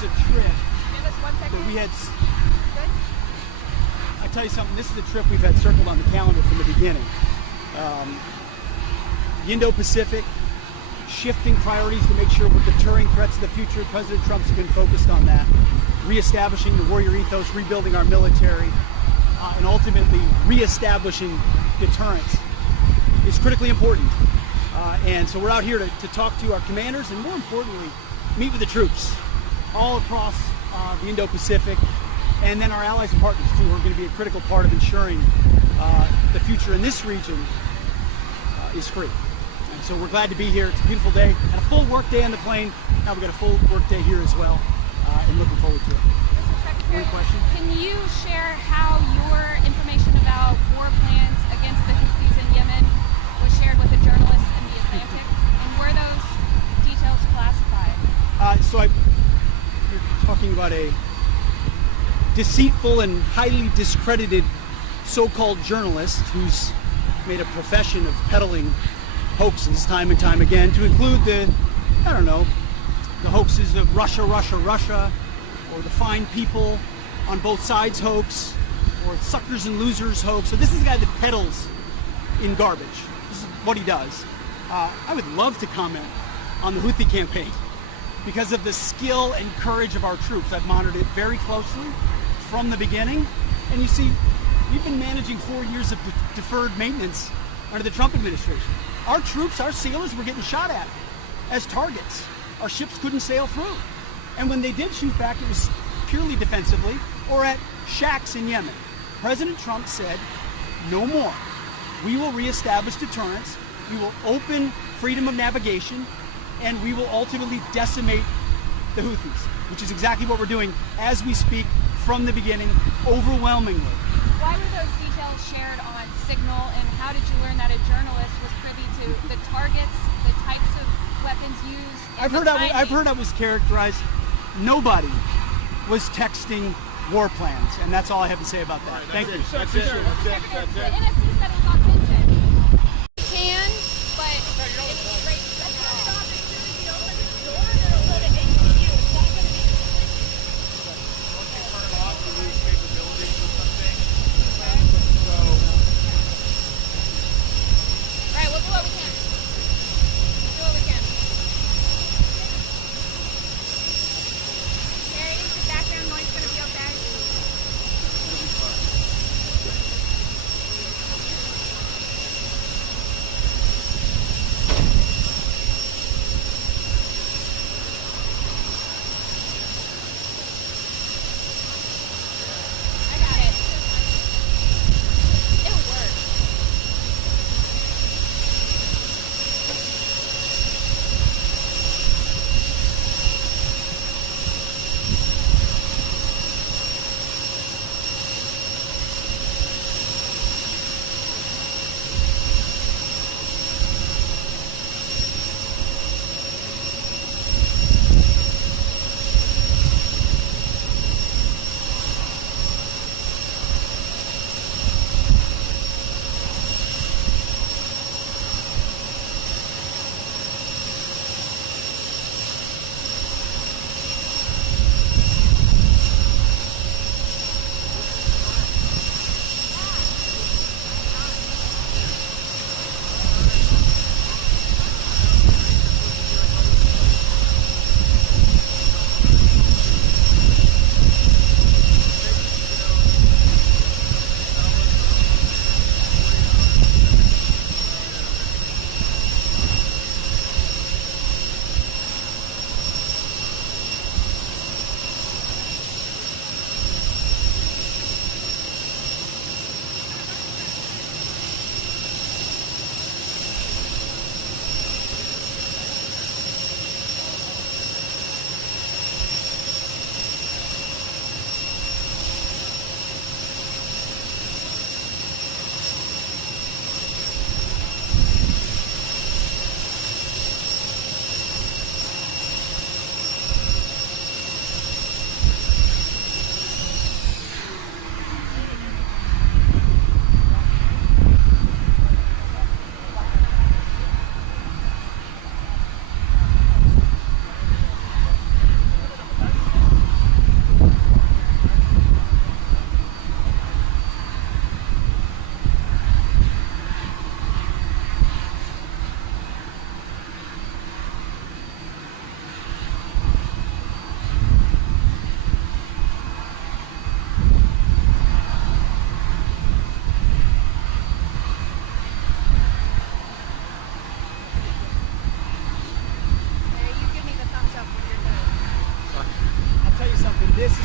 is a trip Give us 1 second. that we had. Good. I tell you something. This is a trip we've had circled on the calendar from the beginning. The Indo-Pacific, shifting priorities to make sure we're deterring threats of the future. President Trump's been focused on that, reestablishing the warrior ethos, rebuilding our military, and ultimately reestablishing deterrence is critically important. And so we're out here to talk to our commanders and, more importantly, meet with the troops all across the Indo-Pacific, and then our allies and partners too, who are going to be a critical part of ensuring the future in this region is free. And so we're glad to be here. It's a beautiful day and a full work day on the plane. Now we've got a full work day here as well, and looking forward to it. Mr. Secretary, One question? can you share how your information about war plans against the Houthis in Yemen was shared with a journalist in the Atlantic, and were those details classified? You're talking about a deceitful and highly discredited so-called journalist who's made a profession of peddling hoaxes time and time again, to include the hoaxes of Russia, or the fine people on both sides hoax, or suckers and losers hoax. So this is a guy that peddles in garbage. This is what he does. I would love to comment on the Houthi campaign because of the skill and courage of our troops. I've monitored it very closely from the beginning. And you see, we've been managing 4 years of deferred maintenance under the Trump administration. Our troops, our sailors were getting shot at as targets. Our ships couldn't sail through. And when they did shoot back, it was purely defensively or at shacks in Yemen. President Trump said, no more. We will reestablish deterrence. We will open freedom of navigation, and we will ultimately decimate the Houthis, which is exactly what we're doing as we speak from the beginning, overwhelmingly. Why were those details shared on Signal, and how did you learn that a journalist was privy to the targets, the types of weapons used? I've heard I was characterized. Nobody was texting war plans, and that's all I have to say about that. Thank you. That's it. The NSC said it was authentic. You can, but it's great. Let's turn it off as soon as you open the door, and it'll go to ACU. It's not going to be Once you turn it off, you lose capabilities or something. okay. So, All right, we'll do what we can. We'll do what we can. Harry, the background noise going to be okay?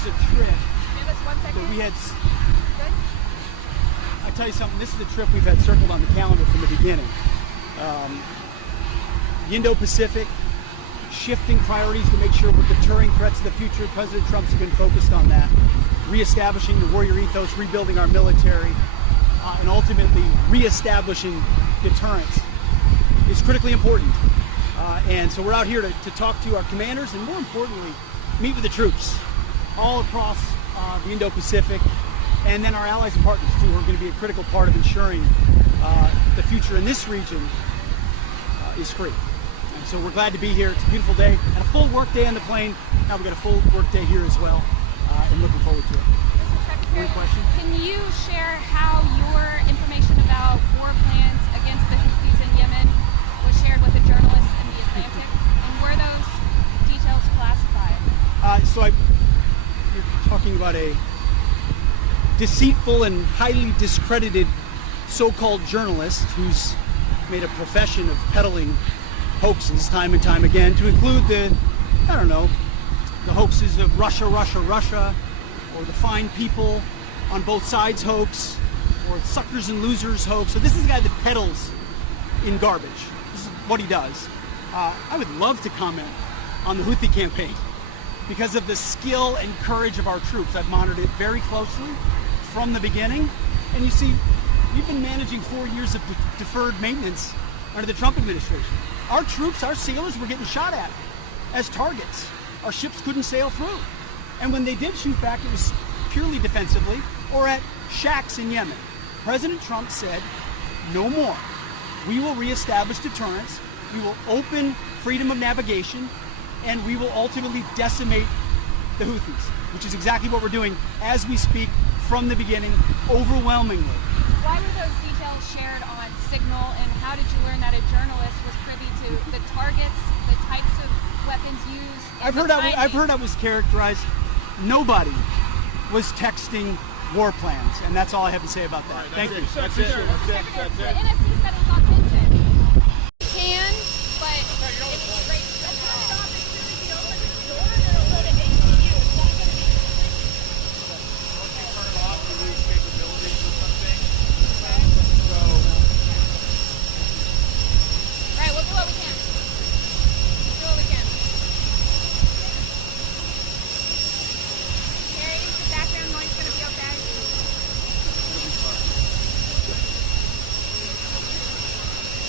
a trip Give us 1 second. that we had. Good. I tell you something. This is a trip we've had circled on the calendar from the beginning. The Indo-Pacific, shifting priorities to make sure we're deterring threats of the future. President Trump's been focused on that, reestablishing the warrior ethos, rebuilding our military, and ultimately reestablishing deterrence is critically important. And so we're out here to talk to our commanders and, more importantly, meet with the troops all across the Indo-Pacific, and then our allies and partners too, who are going to be a critical part of ensuring the future in this region is free. And so we're glad to be here. It's a beautiful day and a full work day on the plane. Now we've got a full work day here as well, and looking forward to it. Mr. Secretary, One question? can you share how your information about war plans against the Houthis in Yemen was shared with a journalist in the Atlantic? And were those details classified? You're talking about a deceitful and highly discredited so-called journalist who's made a profession of peddling hoaxes time and time again, to include the hoaxes of Russia, or the fine people on both sides hoax, or suckers and losers hoax. So this is the guy that peddles in garbage. This is what he does. I would love to comment on the Houthi campaign because of the skill and courage of our troops. I've monitored it very closely from the beginning. And you see, we've been managing 4 years of deferred maintenance under the Trump administration. Our troops, our sailors were getting shot at as targets. Our ships couldn't sail through. And when they did shoot back, it was purely defensively or at shacks in Yemen. President Trump said, no more. We will reestablish deterrence. We will open freedom of navigation, and we will ultimately decimate the Houthis, which is exactly what we're doing as we speak from the beginning, overwhelmingly. Why were those details shared on Signal, and how did you learn that a journalist was privy to the targets, the types of weapons used? I've heard I was characterized. Nobody was texting war plans, and that's all I have to say about that. Thank you. That's it. The NSC said it was authentic. You can, but it's great. Let's turn it off as soon as you open the door, and it'll go to ACU. It's not going to be Once you turn it off, you lose capabilities or something. okay. So, All right, we'll do what we can. Do what we can. Harry, is the background noise going to be okay?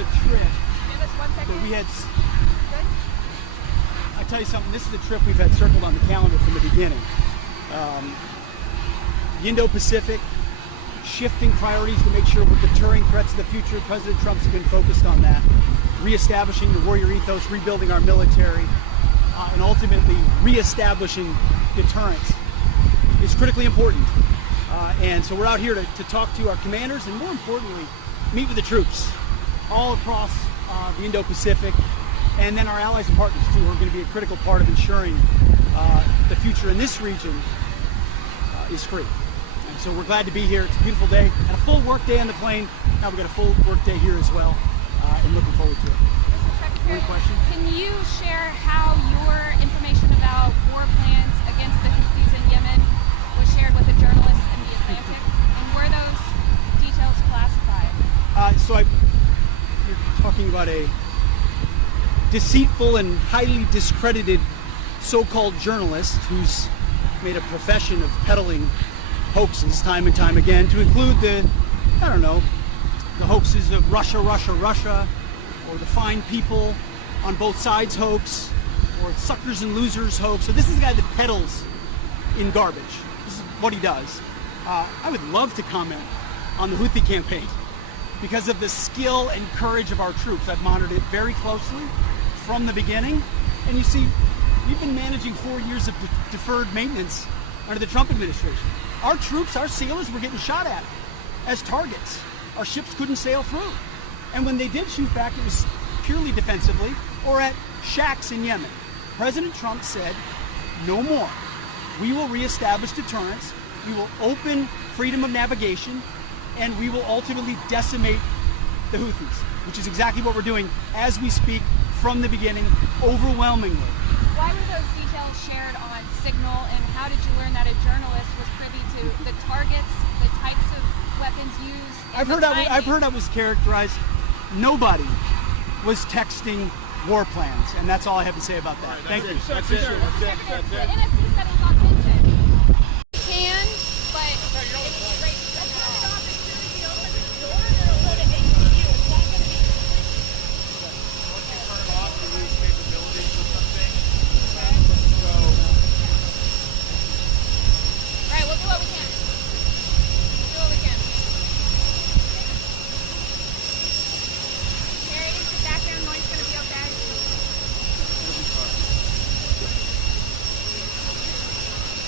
a trip Give us 1 second. that we had. Good. I tell you something. This is a trip we've had circled on the calendar from the beginning. The Indo-Pacific, shifting priorities to make sure we're deterring threats of the future. President Trump's been focused on that, reestablishing the warrior ethos, rebuilding our military, and ultimately reestablishing deterrence is critically important. And so we're out here to talk to our commanders and, more importantly, meet with the troops all across the Indo-Pacific, and then our allies and partners too, who are going to be a critical part of ensuring the future in this region is free. And so we're glad to be here. It's a beautiful day and a full work day on the plane. Now we've got a full work day here as well, and looking forward to it. Mr. Secretary, Any question? can you share how your information about war plans against the Houthis in Yemen was shared with a journalist in the Atlantic? And were those details classified? You're talking about a deceitful and highly discredited so-called journalist who's made a profession of peddling hoaxes time and time again, to include the hoaxes of Russia, or the fine people on both sides hoax, or suckers and losers hoax. So this is a guy that peddles in garbage. This is what he does. I would love to comment on the Houthi campaign because of the skill and courage of our troops. I've monitored it very closely from the beginning. And you see, we've been managing 4 years of deferred maintenance under the Trump administration. Our troops, our sailors were getting shot at as targets. Our ships couldn't sail through. And when they did shoot back, it was purely defensively or at shacks in Yemen. President Trump said, no more. We will reestablish deterrence. We will open freedom of navigation, and we will ultimately decimate the Houthis, which is exactly what we're doing as we speak from the beginning, overwhelmingly. Why were those details shared on Signal, and how did you learn that a journalist was privy to the targets, the types of weapons used? I've heard I was characterized. Nobody was texting war plans, and that's all I have to say about that. Thank you. That's it. The NSC said it was authentic. Can, but it was great. Let's turn it off as soon as we open the door, and it'll go to HQ. It's not going to be Once you turn it off, you lose capabilities or something. okay. So, All right, we'll do what we can. We'll do what we can. Harry, is the background noise going to be okay?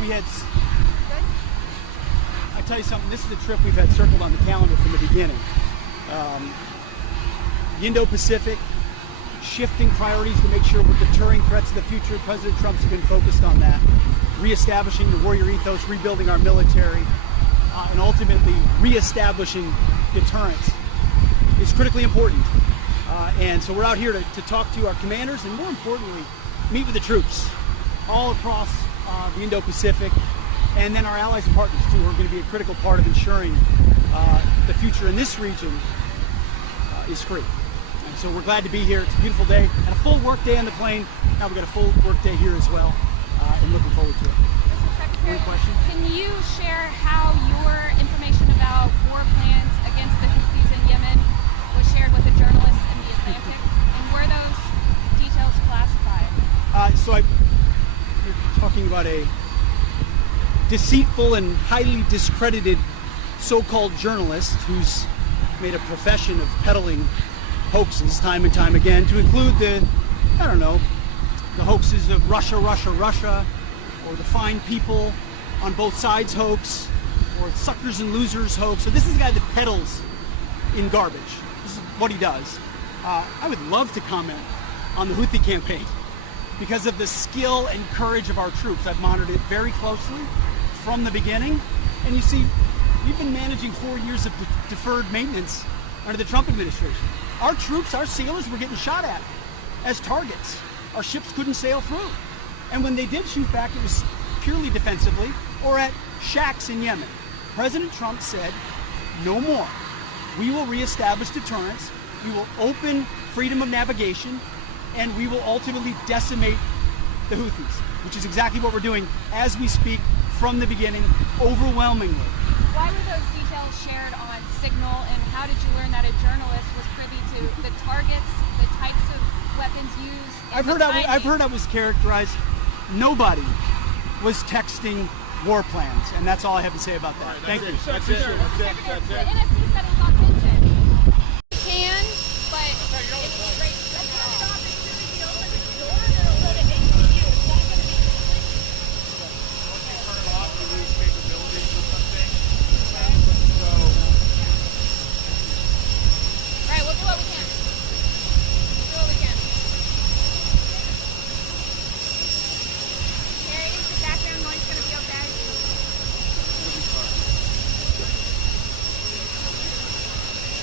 we had. I tell you something. This is a trip we've had circled on the calendar from the beginning. The Indo-Pacific, shifting priorities to make sure we're deterring threats in the future. President Trump's been focused on that, reestablishing the warrior ethos, rebuilding our military, and ultimately reestablishing deterrence is critically important. And so we're out here to talk to our commanders and, more importantly, meet with the troops all across the Indo-Pacific, and then our allies and partners too, who are going to be a critical part of ensuring the future in this region is free. And so we're glad to be here. It's a beautiful day and a full work day on the plane. Now we've got a full work day here as well, and looking forward to it. Mr. Secretary, any questions? Can you share how your information about war plans against the Houthis in Yemen was shared with a journalist in the Atlantic, and were those details classified? You're talking about a deceitful and highly discredited so-called journalist who's made a profession of peddling hoaxes time and time again, to include the hoaxes of Russia, or the fine people on both sides hoax, or suckers and losers hoax. So this is the guy that peddles in garbage. This is what he does. I would love to comment on the Houthi campaign because of the skill and courage of our troops. I've monitored it very closely from the beginning. And you see, we've been managing 4 years of deferred maintenance under the Trump administration. Our troops, our sailors, were getting shot at as targets. Our ships couldn't sail through. And when they did shoot back, it was purely defensively or at shacks in Yemen. President Trump said, no more. We will reestablish deterrence. We will open freedom of navigation, and we will ultimately decimate the Houthis, which is exactly what we're doing as we speak from the beginning, overwhelmingly. Why were those details shared on Signal, and how did you learn that a journalist was privy to the targets, the types of weapons used? I've heard I was characterized. Nobody was texting war plans, and that's all I have to say about that. Thank you. That's it. The NSC said it's authentic. You can, but it would be great. Let's turn it off as soon as you open the door, and it'll go to HCU. It's not going to be Once you turn it off, you lose capabilities or something. okay. So, All right, we'll do what we can. Do what we can. Harry, is the background noise going to be okay?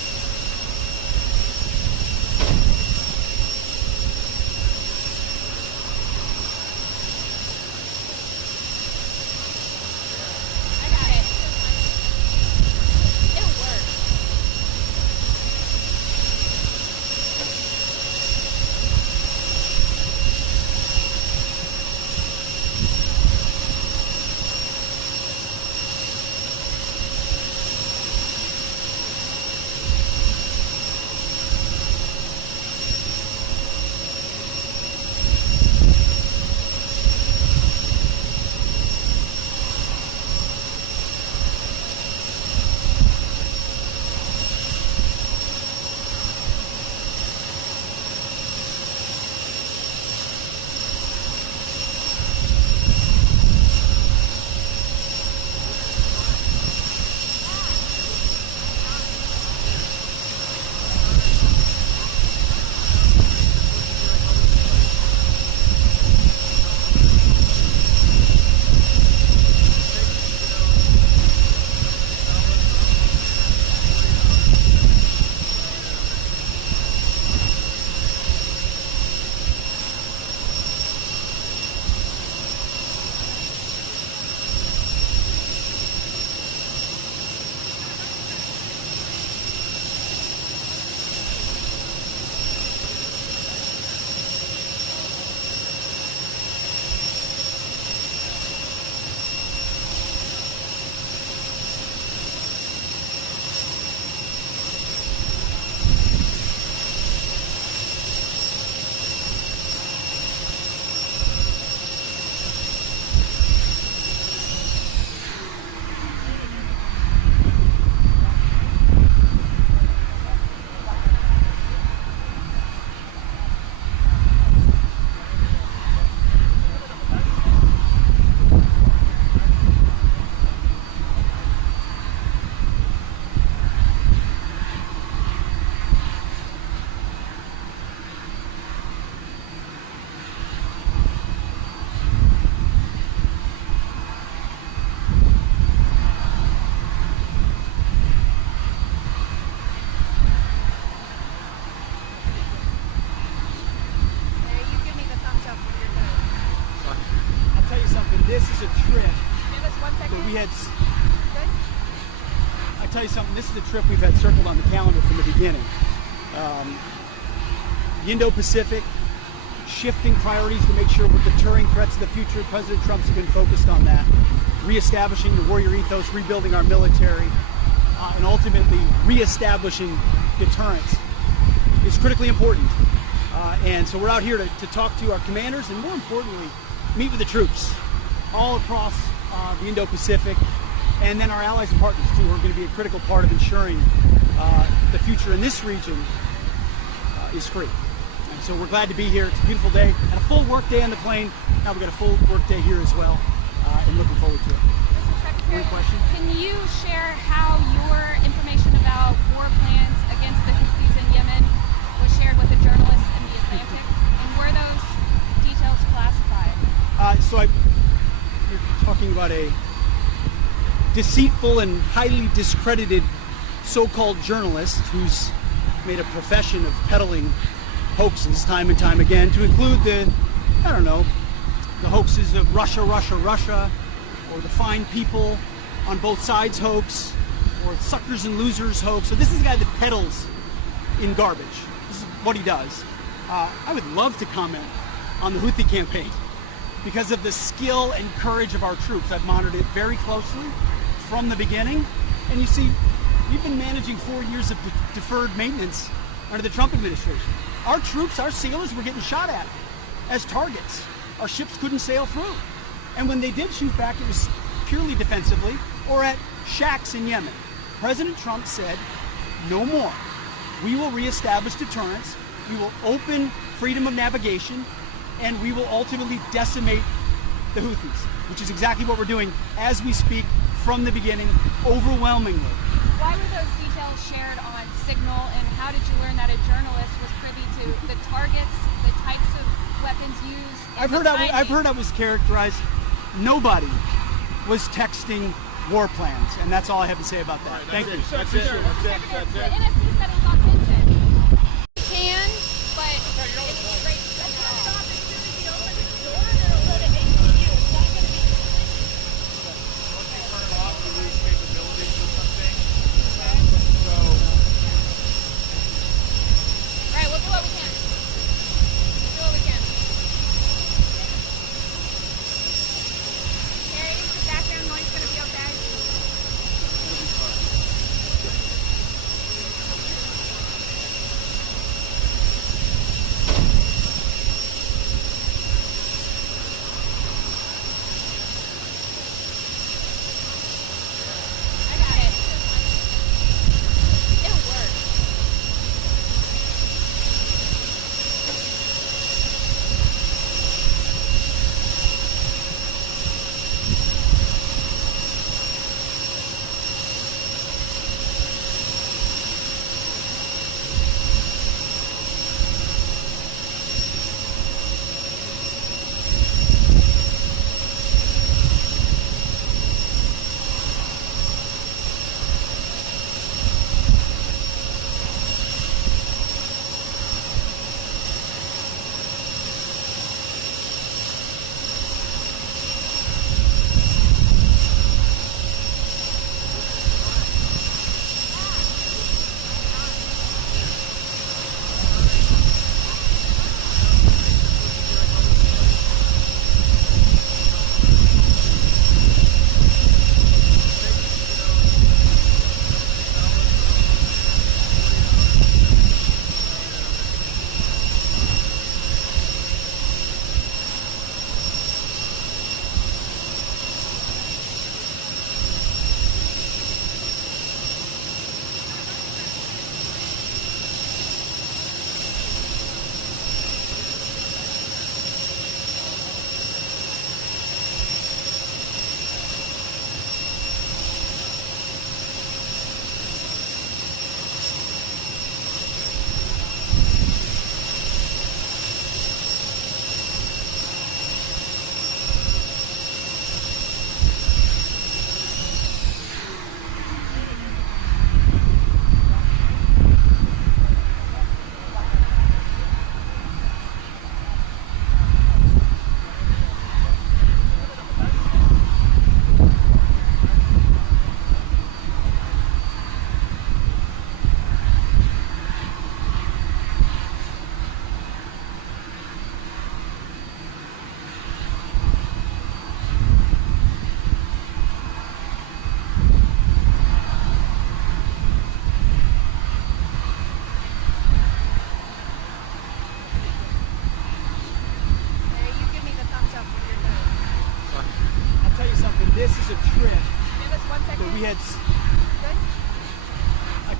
Yeah, it's, Good? I tell you something, this is a trip we've had circled on the calendar from the beginning. The Indo-Pacific, shifting priorities to make sure we're deterring threats of the future. President Trump's been focused on that. Reestablishing the warrior ethos, rebuilding our military, and ultimately reestablishing deterrence is critically important. And so we're out here to talk to our commanders and, more importantly, meet with the troops all across the Indo-Pacific, and then our allies and partners too, who are going to be a critical part of ensuring the future in this region is free. And so we're glad to be here. It's a beautiful day and a full work day on the plane. Now we've got a full work day here as well, and looking forward to it. Mr. Secretary, One question? can you share how your information about war plans against the Houthis in Yemen was shared with a journalist in the Atlantic, and were those details classified? You're talking about a deceitful and highly discredited so-called journalist who's made a profession of peddling hoaxes time and time again, to include the hoaxes of Russia, or the fine people on both sides hoax, or suckers and losers hoax. So this is a guy that peddles in garbage. This is what he does. I would love to comment on the Houthi campaign because of the skill and courage of our troops. I've monitored it very closely from the beginning. And you see, we've been managing 4 years of deferred maintenance under the Trump administration. Our troops, our sailors were getting shot at as targets. Our ships couldn't sail through. And when they did shoot back, it was purely defensively or at shacks in Yemen. President Trump said, no more. We will reestablish deterrence. We will open freedom of navigation, and we will ultimately decimate the Houthis, which is exactly what we're doing as we speak from the beginning, overwhelmingly. Why were those details shared on Signal, and how did you learn that a journalist was privy to the targets, the types of weapons used? I've heard I was characterized. Nobody was texting war plans, and that's all I have to say about that. Thank you. That's it. The NSC said it was authentic. You can, but it's great. Let's turn it off as soon as you open the door. It'll go to ACU. It's not going to be. Once you turn it off, you lose capabilities or something. So, All right, we'll do what we can. Do what we can. Harry, is the background noise going to be okay?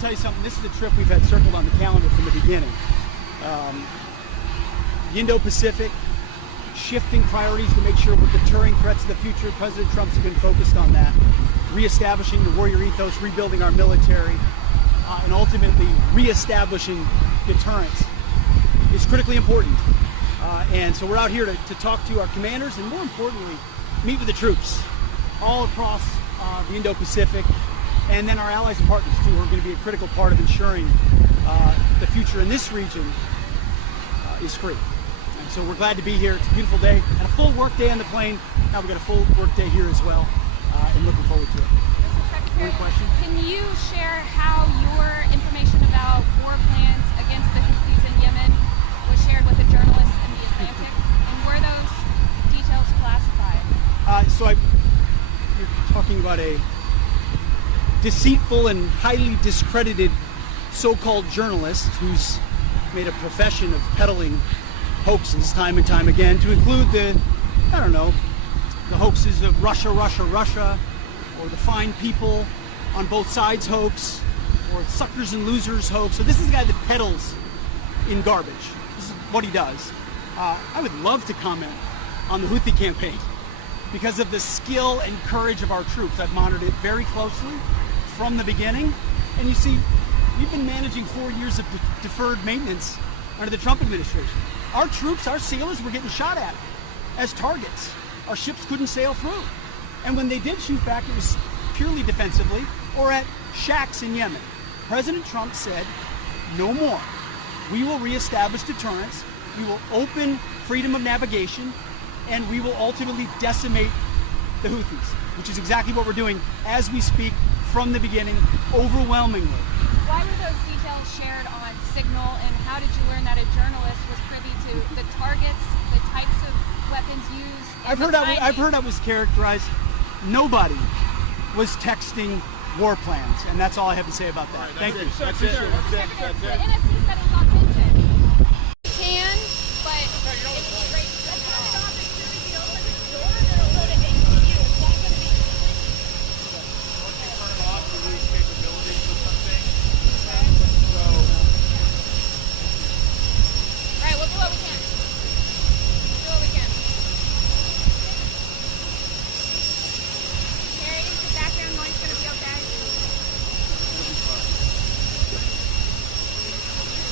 tell you something. This is a trip we've had circled on the calendar from the beginning. The Indo-Pacific, shifting priorities to make sure we're deterring threats of the future. President Trump's been focused on that. Reestablishing the warrior ethos, rebuilding our military, and ultimately reestablishing deterrence is critically important. And so we're out here to talk to our commanders and, more importantly, meet with the troops all across the Indo-Pacific, and then our allies and partners, too, who are going to be a critical part of ensuring the future in this region is free. And so we're glad to be here. It's a beautiful day and a full work day on the plane. Now we've got a full work day here as well, and looking forward to it. Mr. Secretary, One question? can you share how your information about war plans against the Houthis in Yemen was shared with a journalist in the Atlantic, and were those details classified? You're talking about a deceitful and highly discredited so-called journalist who's made a profession of peddling hoaxes time and time again, to include the hoaxes of Russia, or the fine people on both sides hoax, or suckers and losers hoax. So this is the guy that peddles in garbage. This is what he does. I would love to comment on the Houthi campaign because of the skill and courage of our troops. I've monitored it very closely from the beginning. And you see, we've been managing 4 years of deferred maintenance under the Trump administration. Our troops, our sailors, were getting shot at as targets. Our ships couldn't sail through. And when they did shoot back, it was purely defensively or at shacks in Yemen. President Trump said, no more. We will reestablish deterrence. We will open freedom of navigation, and we will ultimately decimate the Houthis, which is exactly what we're doing as we speak from the beginning, overwhelmingly. Why were those details shared on Signal, and how did you learn that a journalist was privy to the targets, the types of weapons used? I've heard I was characterized. Nobody was texting war plans, and that's all I have to say about that. Thank you. That's it. The NSC said it was authentic. Can, but it's great. Let's turn it off and sure we can open the door, and it'll go to HQ. It's not going to be Once you turn it off, you lose capabilities or something. okay. So, All right, we'll do what we can. Do what we can. Harry, the background noise going to be okay?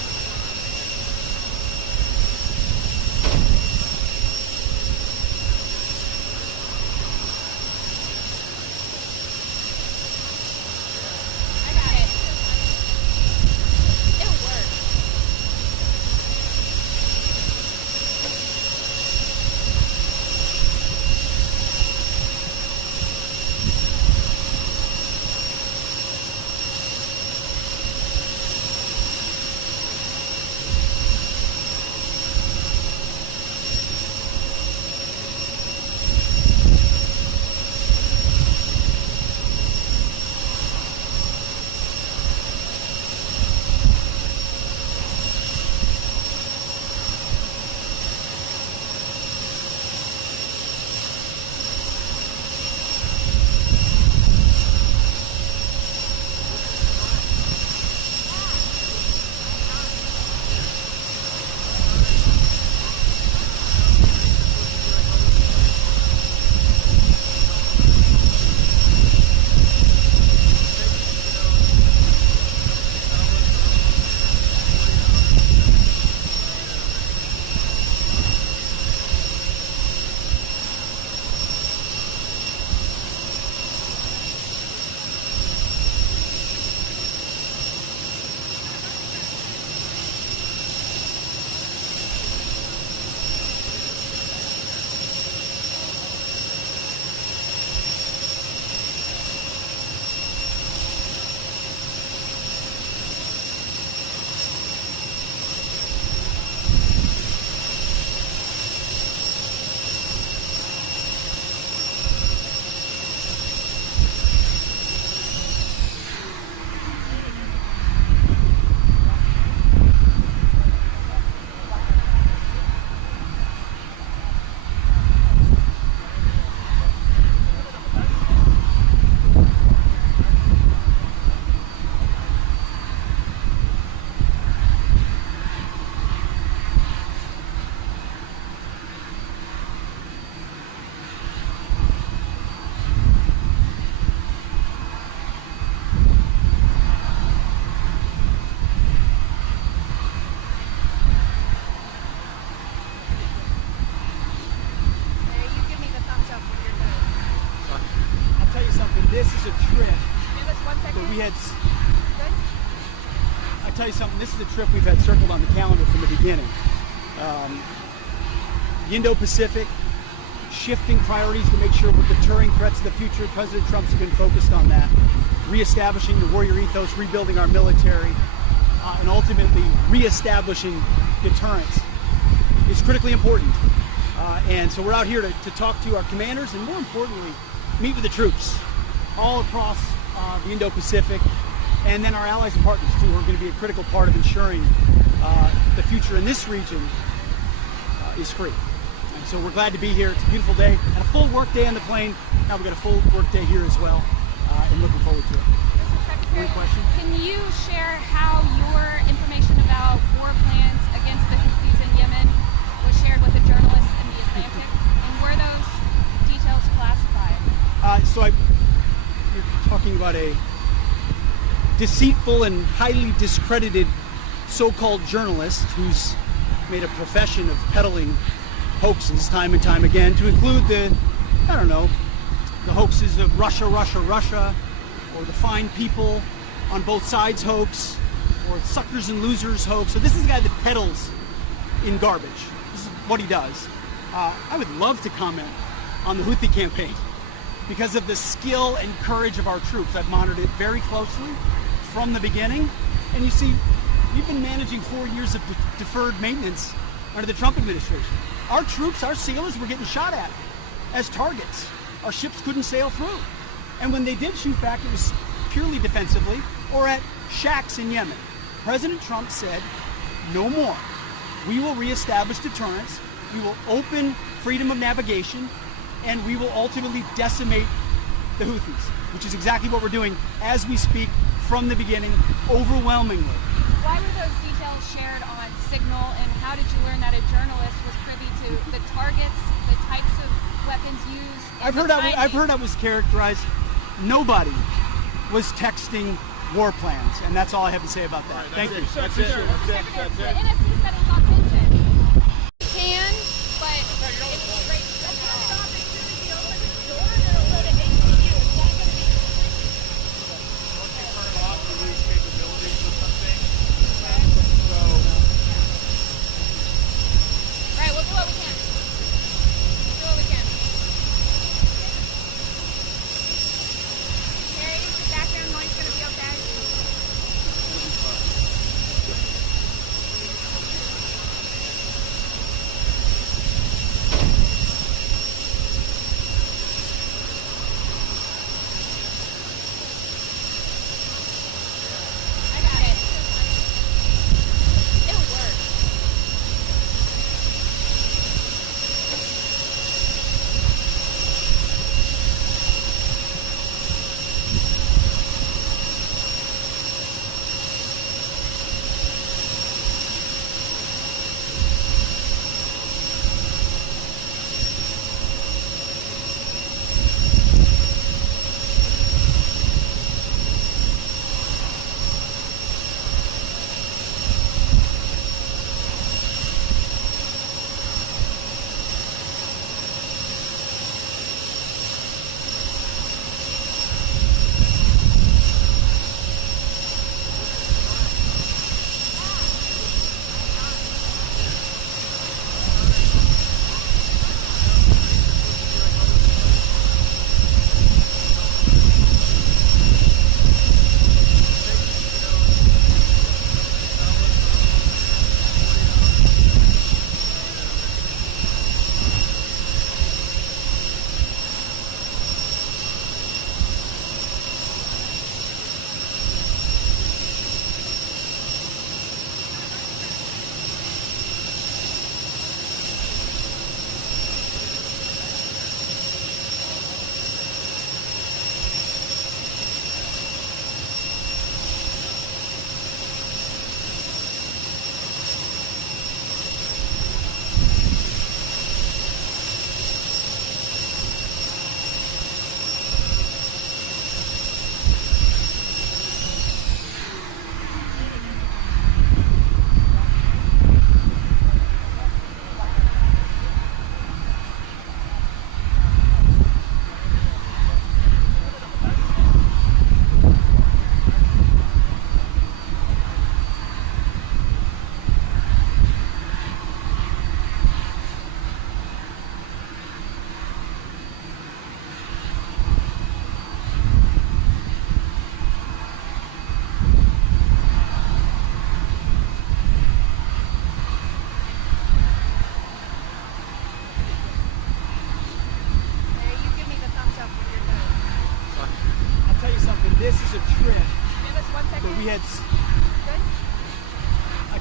tell you something. This is a trip we've had circled on the calendar from the beginning. The Indo-Pacific, shifting priorities to make sure we're deterring threats of the future. President Trump's been focused on that. Reestablishing the warrior ethos, rebuilding our military, and ultimately reestablishing deterrence is critically important. And so we're out here to talk to our commanders and, more importantly, meet with the troops all across the Indo-Pacific, and then our allies and partners too, who are going to be a critical part of ensuring the future in this region is free. And so we're glad to be here. It's a beautiful day, and a full work day on the plane. Now we've got a full work day here as well, and looking forward to it. Mr. Secretary, One question? can you share how your information about war plans against the Houthis in Yemen was shared with a journalist in the Atlantic, and were those details classified? You're talking about a deceitful and highly discredited so-called journalist who's made a profession of peddling hoaxes time and time again, to include the hoaxes of Russia, or the fine people on both sides hoax, or suckers and losers hoax. So this is the guy that peddles in garbage. This is what he does. I would love to comment on the Houthi campaign because of the skill and courage of our troops. I've monitored it very closely from the beginning. And you see, we've been managing 4 years of deferred maintenance under the Trump administration. Our troops, our sailors were getting shot at as targets. Our ships couldn't sail through. And when they did shoot back, it was purely defensively or at shacks in Yemen. President Trump said, no more. We will reestablish deterrence. We will open freedom of navigation, and we will ultimately decimate the Houthis, which is exactly what we're doing as we speak from the beginning, overwhelmingly. Why were those details shared on Signal, and how did you learn that a journalist was privy to the targets, the types of weapons used? I've heard I was characterized. Nobody was texting war plans, and that's all I have to say about that. Thank you. That's it. The NSC said it's not tension. You can, but it's great. That's not an opportunity to open the door to let it HQ. It's not going to be Once you turn it off, you lose capabilities or something. okay. So, Right, we'll do what we can. Do what we can. Harry, the background noise going to be okay?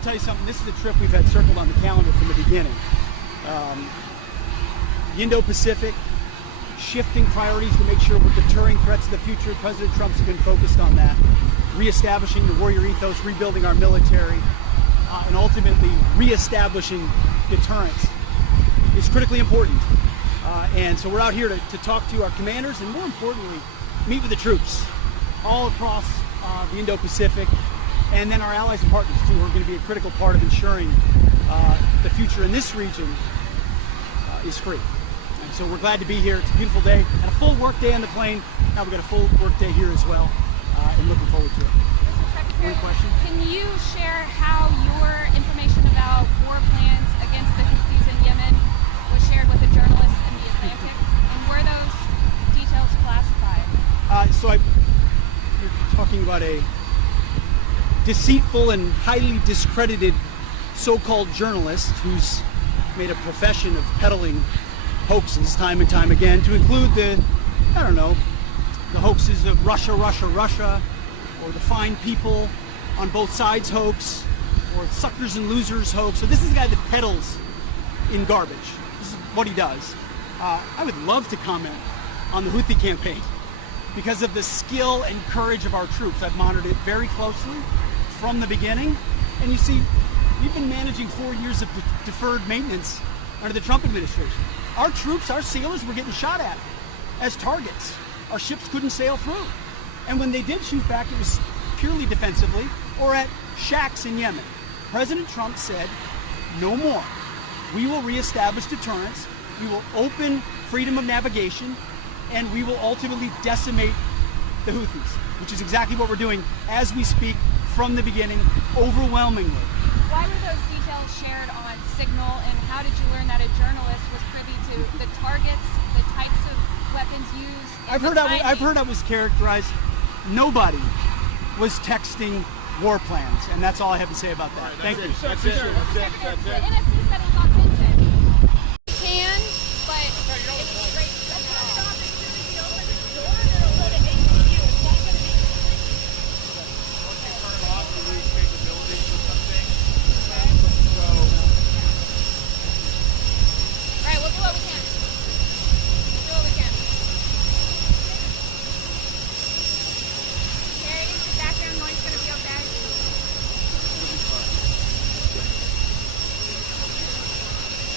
tell you something. This is a trip we've had circled on the calendar from the beginning. The Indo-Pacific, shifting priorities to make sure we're deterring threats of the future. President Trump's been focused on that. Reestablishing the warrior ethos, rebuilding our military, and ultimately reestablishing deterrence is critically important. And so we're out here to talk to our commanders and, more importantly, meet with the troops all across the Indo-Pacific, and then our allies and partners too, who are going to be a critical part of ensuring the future in this region is free. And so we're glad to be here. It's a beautiful day and a full work day on the plane. Now we've got a full work day here as well, and looking forward to it. Mr. Secretary, Any question? can you share how your information about war plans against the Houthis in Yemen was shared with a journalist in the Atlantic, and were those details classified? You're talking about a deceitful and highly discredited so-called journalist who's made a profession of peddling hoaxes time and time again, to include the hoaxes of Russia, or the fine people on both sides hoax, or suckers and losers hoax. So this is a guy that peddles in garbage. This is what he does. I would love to comment on the Houthi campaign because of the skill and courage of our troops. I've monitored it very closely from the beginning. And you see, we've been managing 4 years of deferred maintenance under the Trump administration. Our troops, our sailors were getting shot at as targets. Our ships couldn't sail through. And when they did shoot back, it was purely defensively or at shacks in Yemen. President Trump said, no more. We will reestablish deterrence. We will open freedom of navigation, and we will ultimately decimate the Houthis, which is exactly what we're doing as we speak from the beginning, overwhelmingly. Why were those details shared on Signal, and how did you learn that a journalist was privy to the targets, the types of weapons used? I've heard I was characterized. Nobody was texting war plans, and that's all I have to say about that. Thank you. That's it. The NSC said it's authentic. Can, but it would be great. Right, we'll do what we can. Terry, is the background noise going to be okay?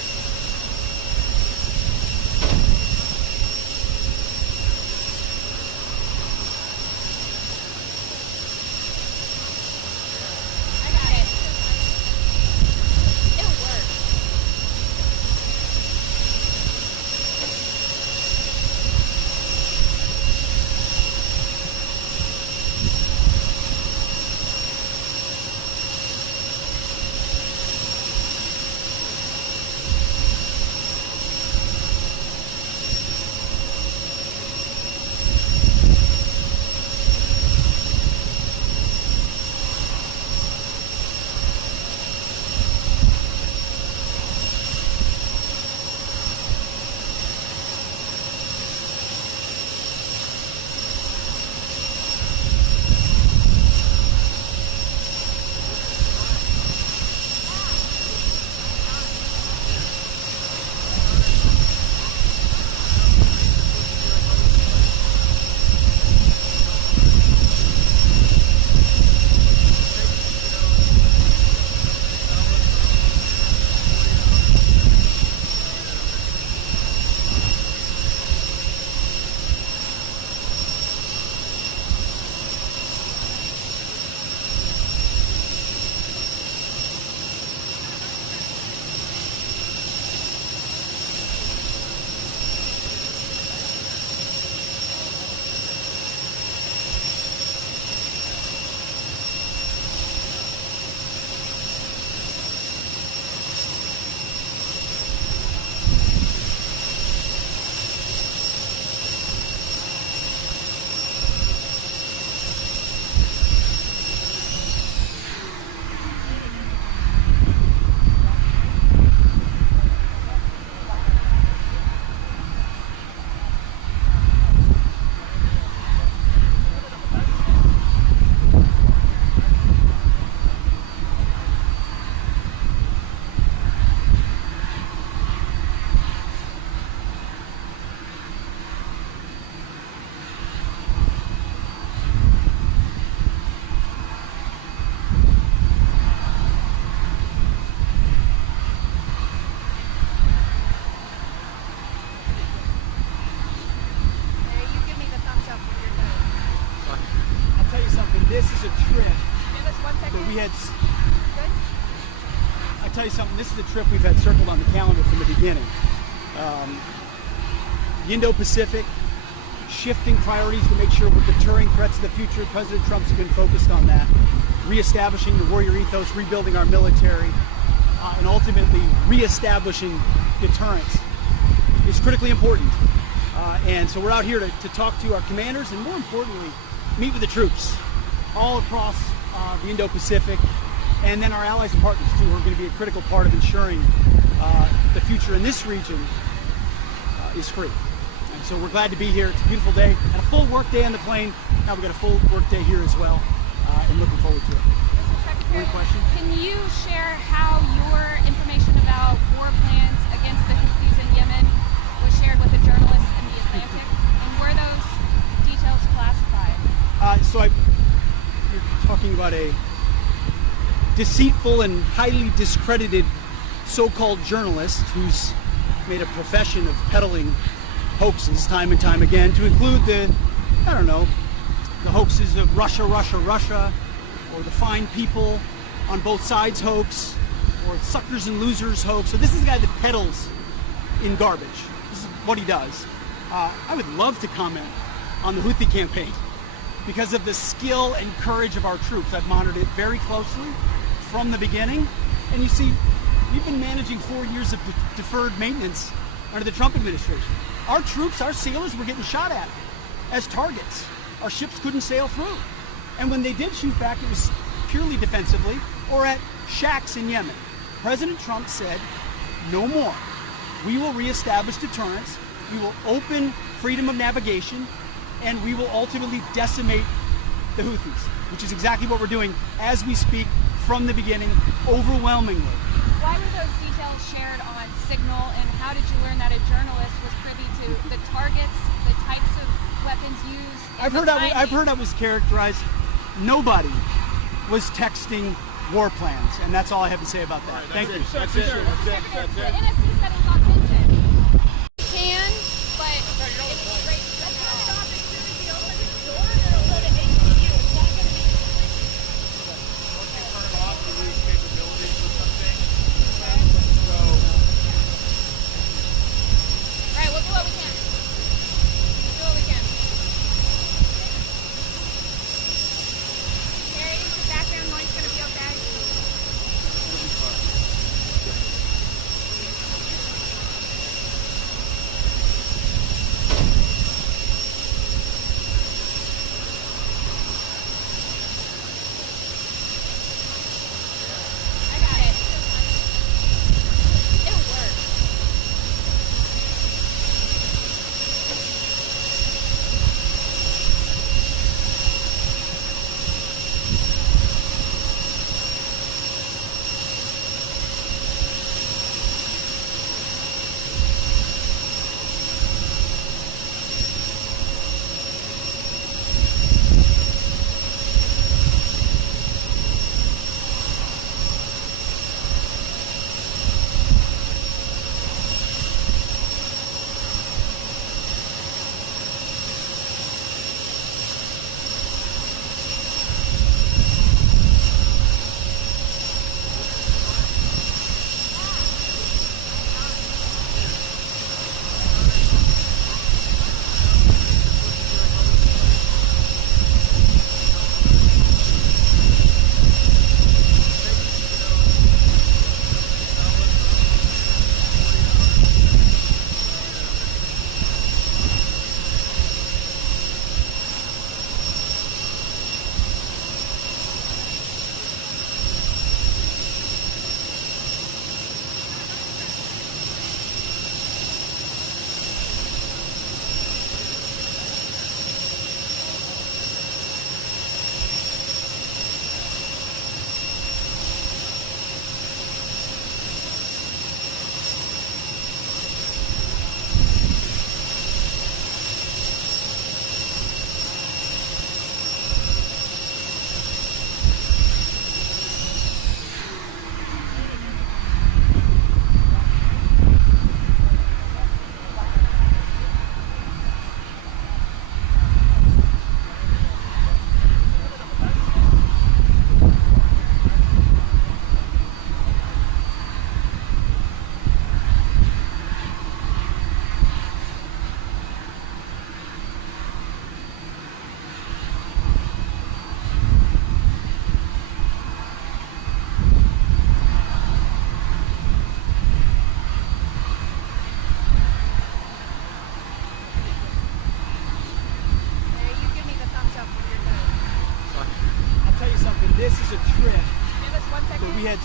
tell you something. This is a trip we've had circled on the calendar from the beginning. The Indo-Pacific, shifting priorities to make sure we're deterring threats of the future. President Trump's been focused on that. Reestablishing the warrior ethos, rebuilding our military, and ultimately reestablishing deterrence is critically important. And so we're out here to talk to our commanders and, more importantly, meet with the troops all across the Indo-Pacific, and then our allies and partners too, who are going to be a critical part of ensuring the future in this region is free. And so we're glad to be here. It's a beautiful day. Had a full work day on the plane. Now we've got a full work day here as well, and looking forward to it. Mr. Secretary, Any questions? can you share how your information about war plans against the Houthis in Yemen was shared with a journalist in the Atlantic, and were those details classified? You're talking about a deceitful and highly discredited so-called journalist who's made a profession of peddling hoaxes time and time again, to include the hoaxes of Russia, or the fine people on both sides hoax, or suckers and losers hoax. So this is the guy that peddles in garbage. This is what he does. I would love to comment on the Houthi campaign because of the skill and courage of our troops. I've monitored it very closely from the beginning. And you see, we've been managing 4 years of deferred maintenance under the Trump administration. Our troops, our sailors, were getting shot at as targets. Our ships couldn't sail through. And when they did shoot back, it was purely defensively or at shacks in Yemen. President Trump said, no more. We will reestablish deterrence. We will open freedom of navigation, and we will ultimately decimate the Houthis, which is exactly what we're doing as we speak from the beginning, overwhelmingly. Why were those details shared on Signal, and how did you learn that a journalist was privy to the targets, the types of weapons used? I've heard I was characterized. Nobody was texting war plans, and that's all I have to say about that. Thank you. That's it. The NSC said it's authentic. Can, but it would be great. Let's turn it off as soon as we open the door, and it'll go to ACU. It's not going to be Once you turn it off, you lose capabilities or something. okay. So, All right, we'll do what we can. We'll do what we can. Harry, is the background noise going to be okay?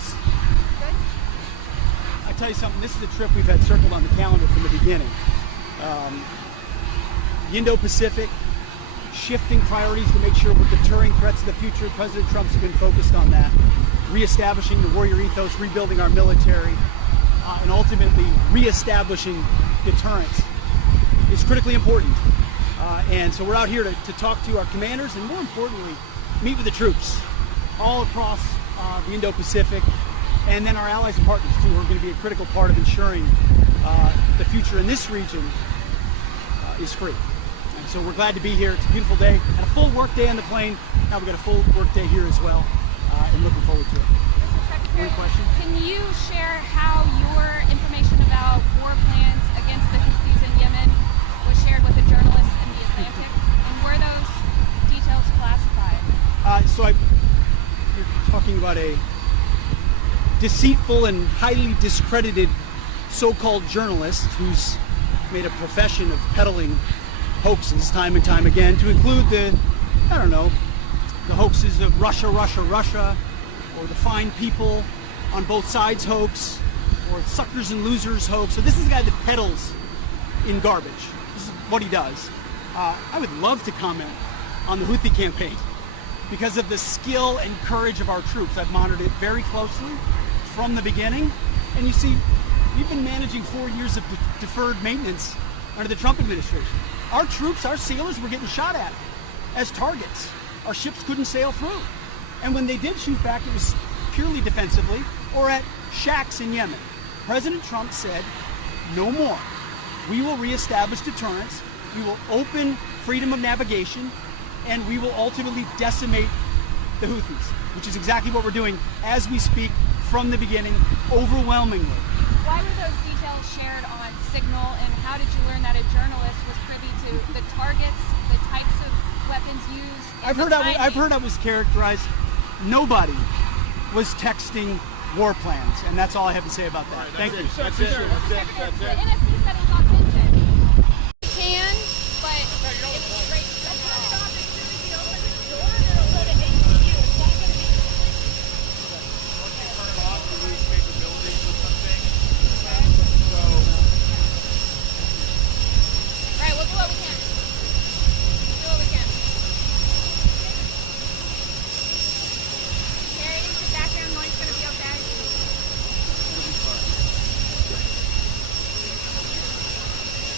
Good? I tell you something, this is a trip we've had circled on the calendar from the beginning. The Indo-Pacific, shifting priorities to make sure we're deterring threats of the future. President Trump's been focused on that. Reestablishing the warrior ethos, rebuilding our military, and ultimately reestablishing deterrence is critically important. And so we're out here to talk to our commanders and, more importantly, meet with the troops all across the Indo-Pacific, and then our allies and partners too, who are going to be a critical part of ensuring the future in this region is free. And so we're glad to be here. It's a beautiful day. Had a full work day on the plane. Now we've got a full work day here as well, and looking forward to it. Mr. Secretary, One question? can you share how your information about war plans against the Houthis in Yemen was shared with a journalist in the Atlantic, and were those details classified? You're talking about a deceitful and highly discredited so-called journalist who's made a profession of peddling hoaxes time and time again, to include the hoaxes of Russia, or the fine people on both sides hoax, or suckers and losers hoax. So this is a guy that peddles in garbage. This is what he does. I would love to comment on the Houthi campaign because of the skill and courage of our troops. I've monitored it very closely from the beginning. And you see, we've been managing 4 years of deferred maintenance under the Trump administration. Our troops, our sailors were getting shot at as targets. Our ships couldn't sail through. And when they did shoot back, it was purely defensively or at shacks in Yemen. President Trump said, no more. We will reestablish deterrence. We will open freedom of navigation, and we will ultimately decimate the Houthis, which is exactly what we're doing as we speak from the beginning, overwhelmingly. Why were those details shared on Signal, and how did you learn that a journalist was privy to the targets, the types of weapons used? I've heard I was characterized. Nobody was texting war plans, and that's all I have to say about that. Thank you. That's it. The NSC said it's authentic. You can, but it would be great to turn it off as soon as you open the door, and it'll go to ACU. It's not going to be Once you turn it off, you lose capabilities or something. So, right. We'll do what we can. Do what we can. Terry, is the background noise going to be okay?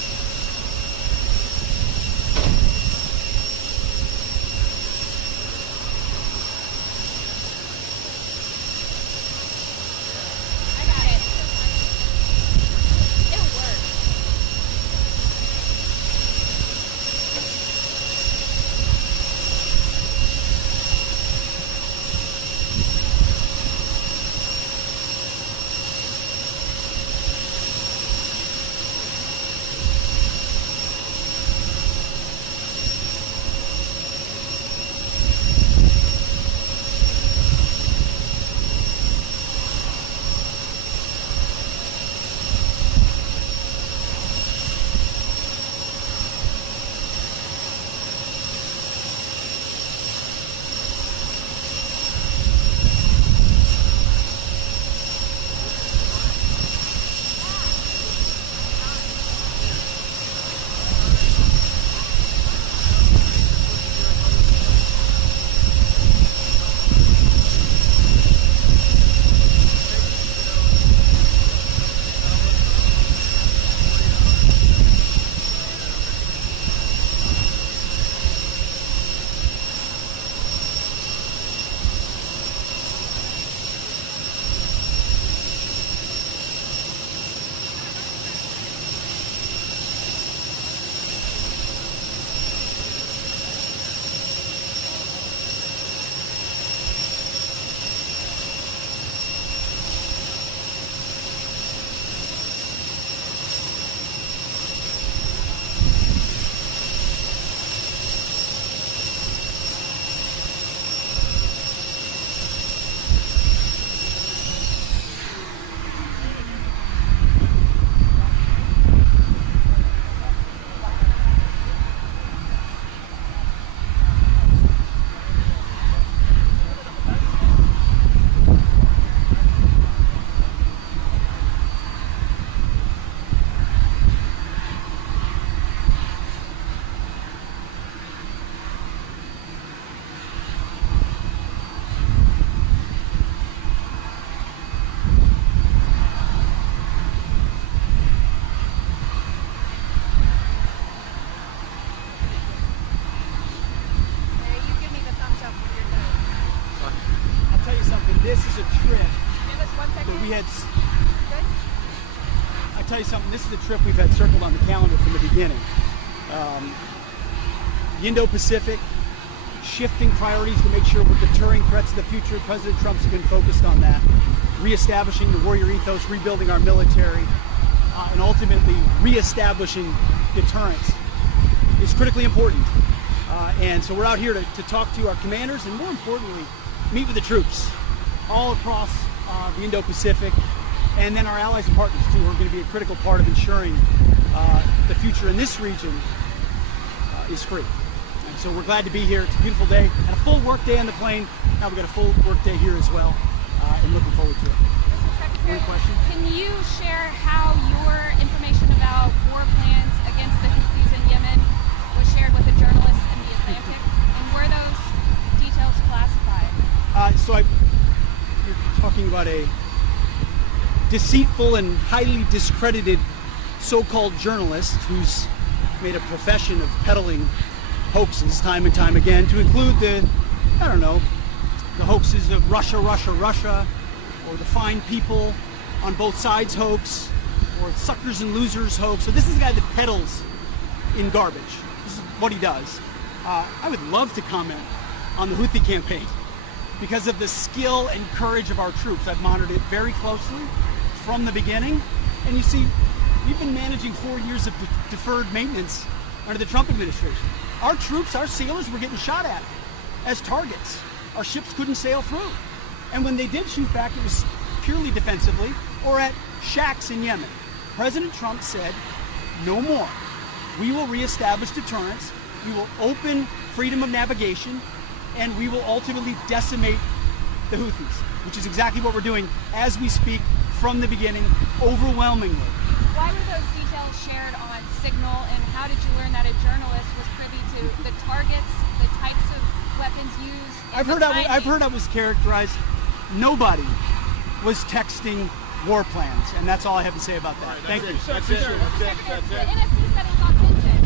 we had. I tell you something. This is a trip we've had circled on the calendar from the beginning. The Indo-Pacific, shifting priorities to make sure we're deterring threats of the future. President Trump's been focused on that, reestablishing the warrior ethos, rebuilding our military, and ultimately reestablishing deterrence is critically important. And so we're out here to talk to our commanders and, more importantly, meet with the troops all across the Indo-Pacific, and then our allies and partners too, who are going to be a critical part of ensuring the future in this region is free. And so we're glad to be here. It's a beautiful day and a full work day on the plane. Now we've got a full work day here as well, and looking forward to it. Mr. Secretary, one question? Can you share how your information about war plans against the Houthis in Yemen was shared with a journalist in the Atlantic, and were those details classified? You're talking about a deceitful and highly discredited so-called journalist who's made a profession of peddling hoaxes time and time again, to include the hoaxes of Russia, or the fine people on both sides hoax, or suckers and losers hoax. So this is a guy that peddles in garbage. This is what he does. I would love to comment on the Houthi campaign because of the skill and courage of our troops. I've monitored it very closely from the beginning. And you see, we've been managing 4 years of deferred maintenance under the Trump administration. Our troops, our sailors were getting shot at as targets. Our ships couldn't sail through. And when they did shoot back, it was purely defensively or at shacks in Yemen. President Trump said, no more. We will reestablish deterrence. We will open freedom of navigation, and we will ultimately decimate the Houthis, which is exactly what we're doing as we speak from the beginning, overwhelmingly. Why were those details shared on Signal, and how did you learn that a journalist was privy to the targets, the types of weapons used? I've heard I was characterized. Nobody was texting war plans, and that's all I have to say about that. Thank you. That's it. The NSC said it was authentic.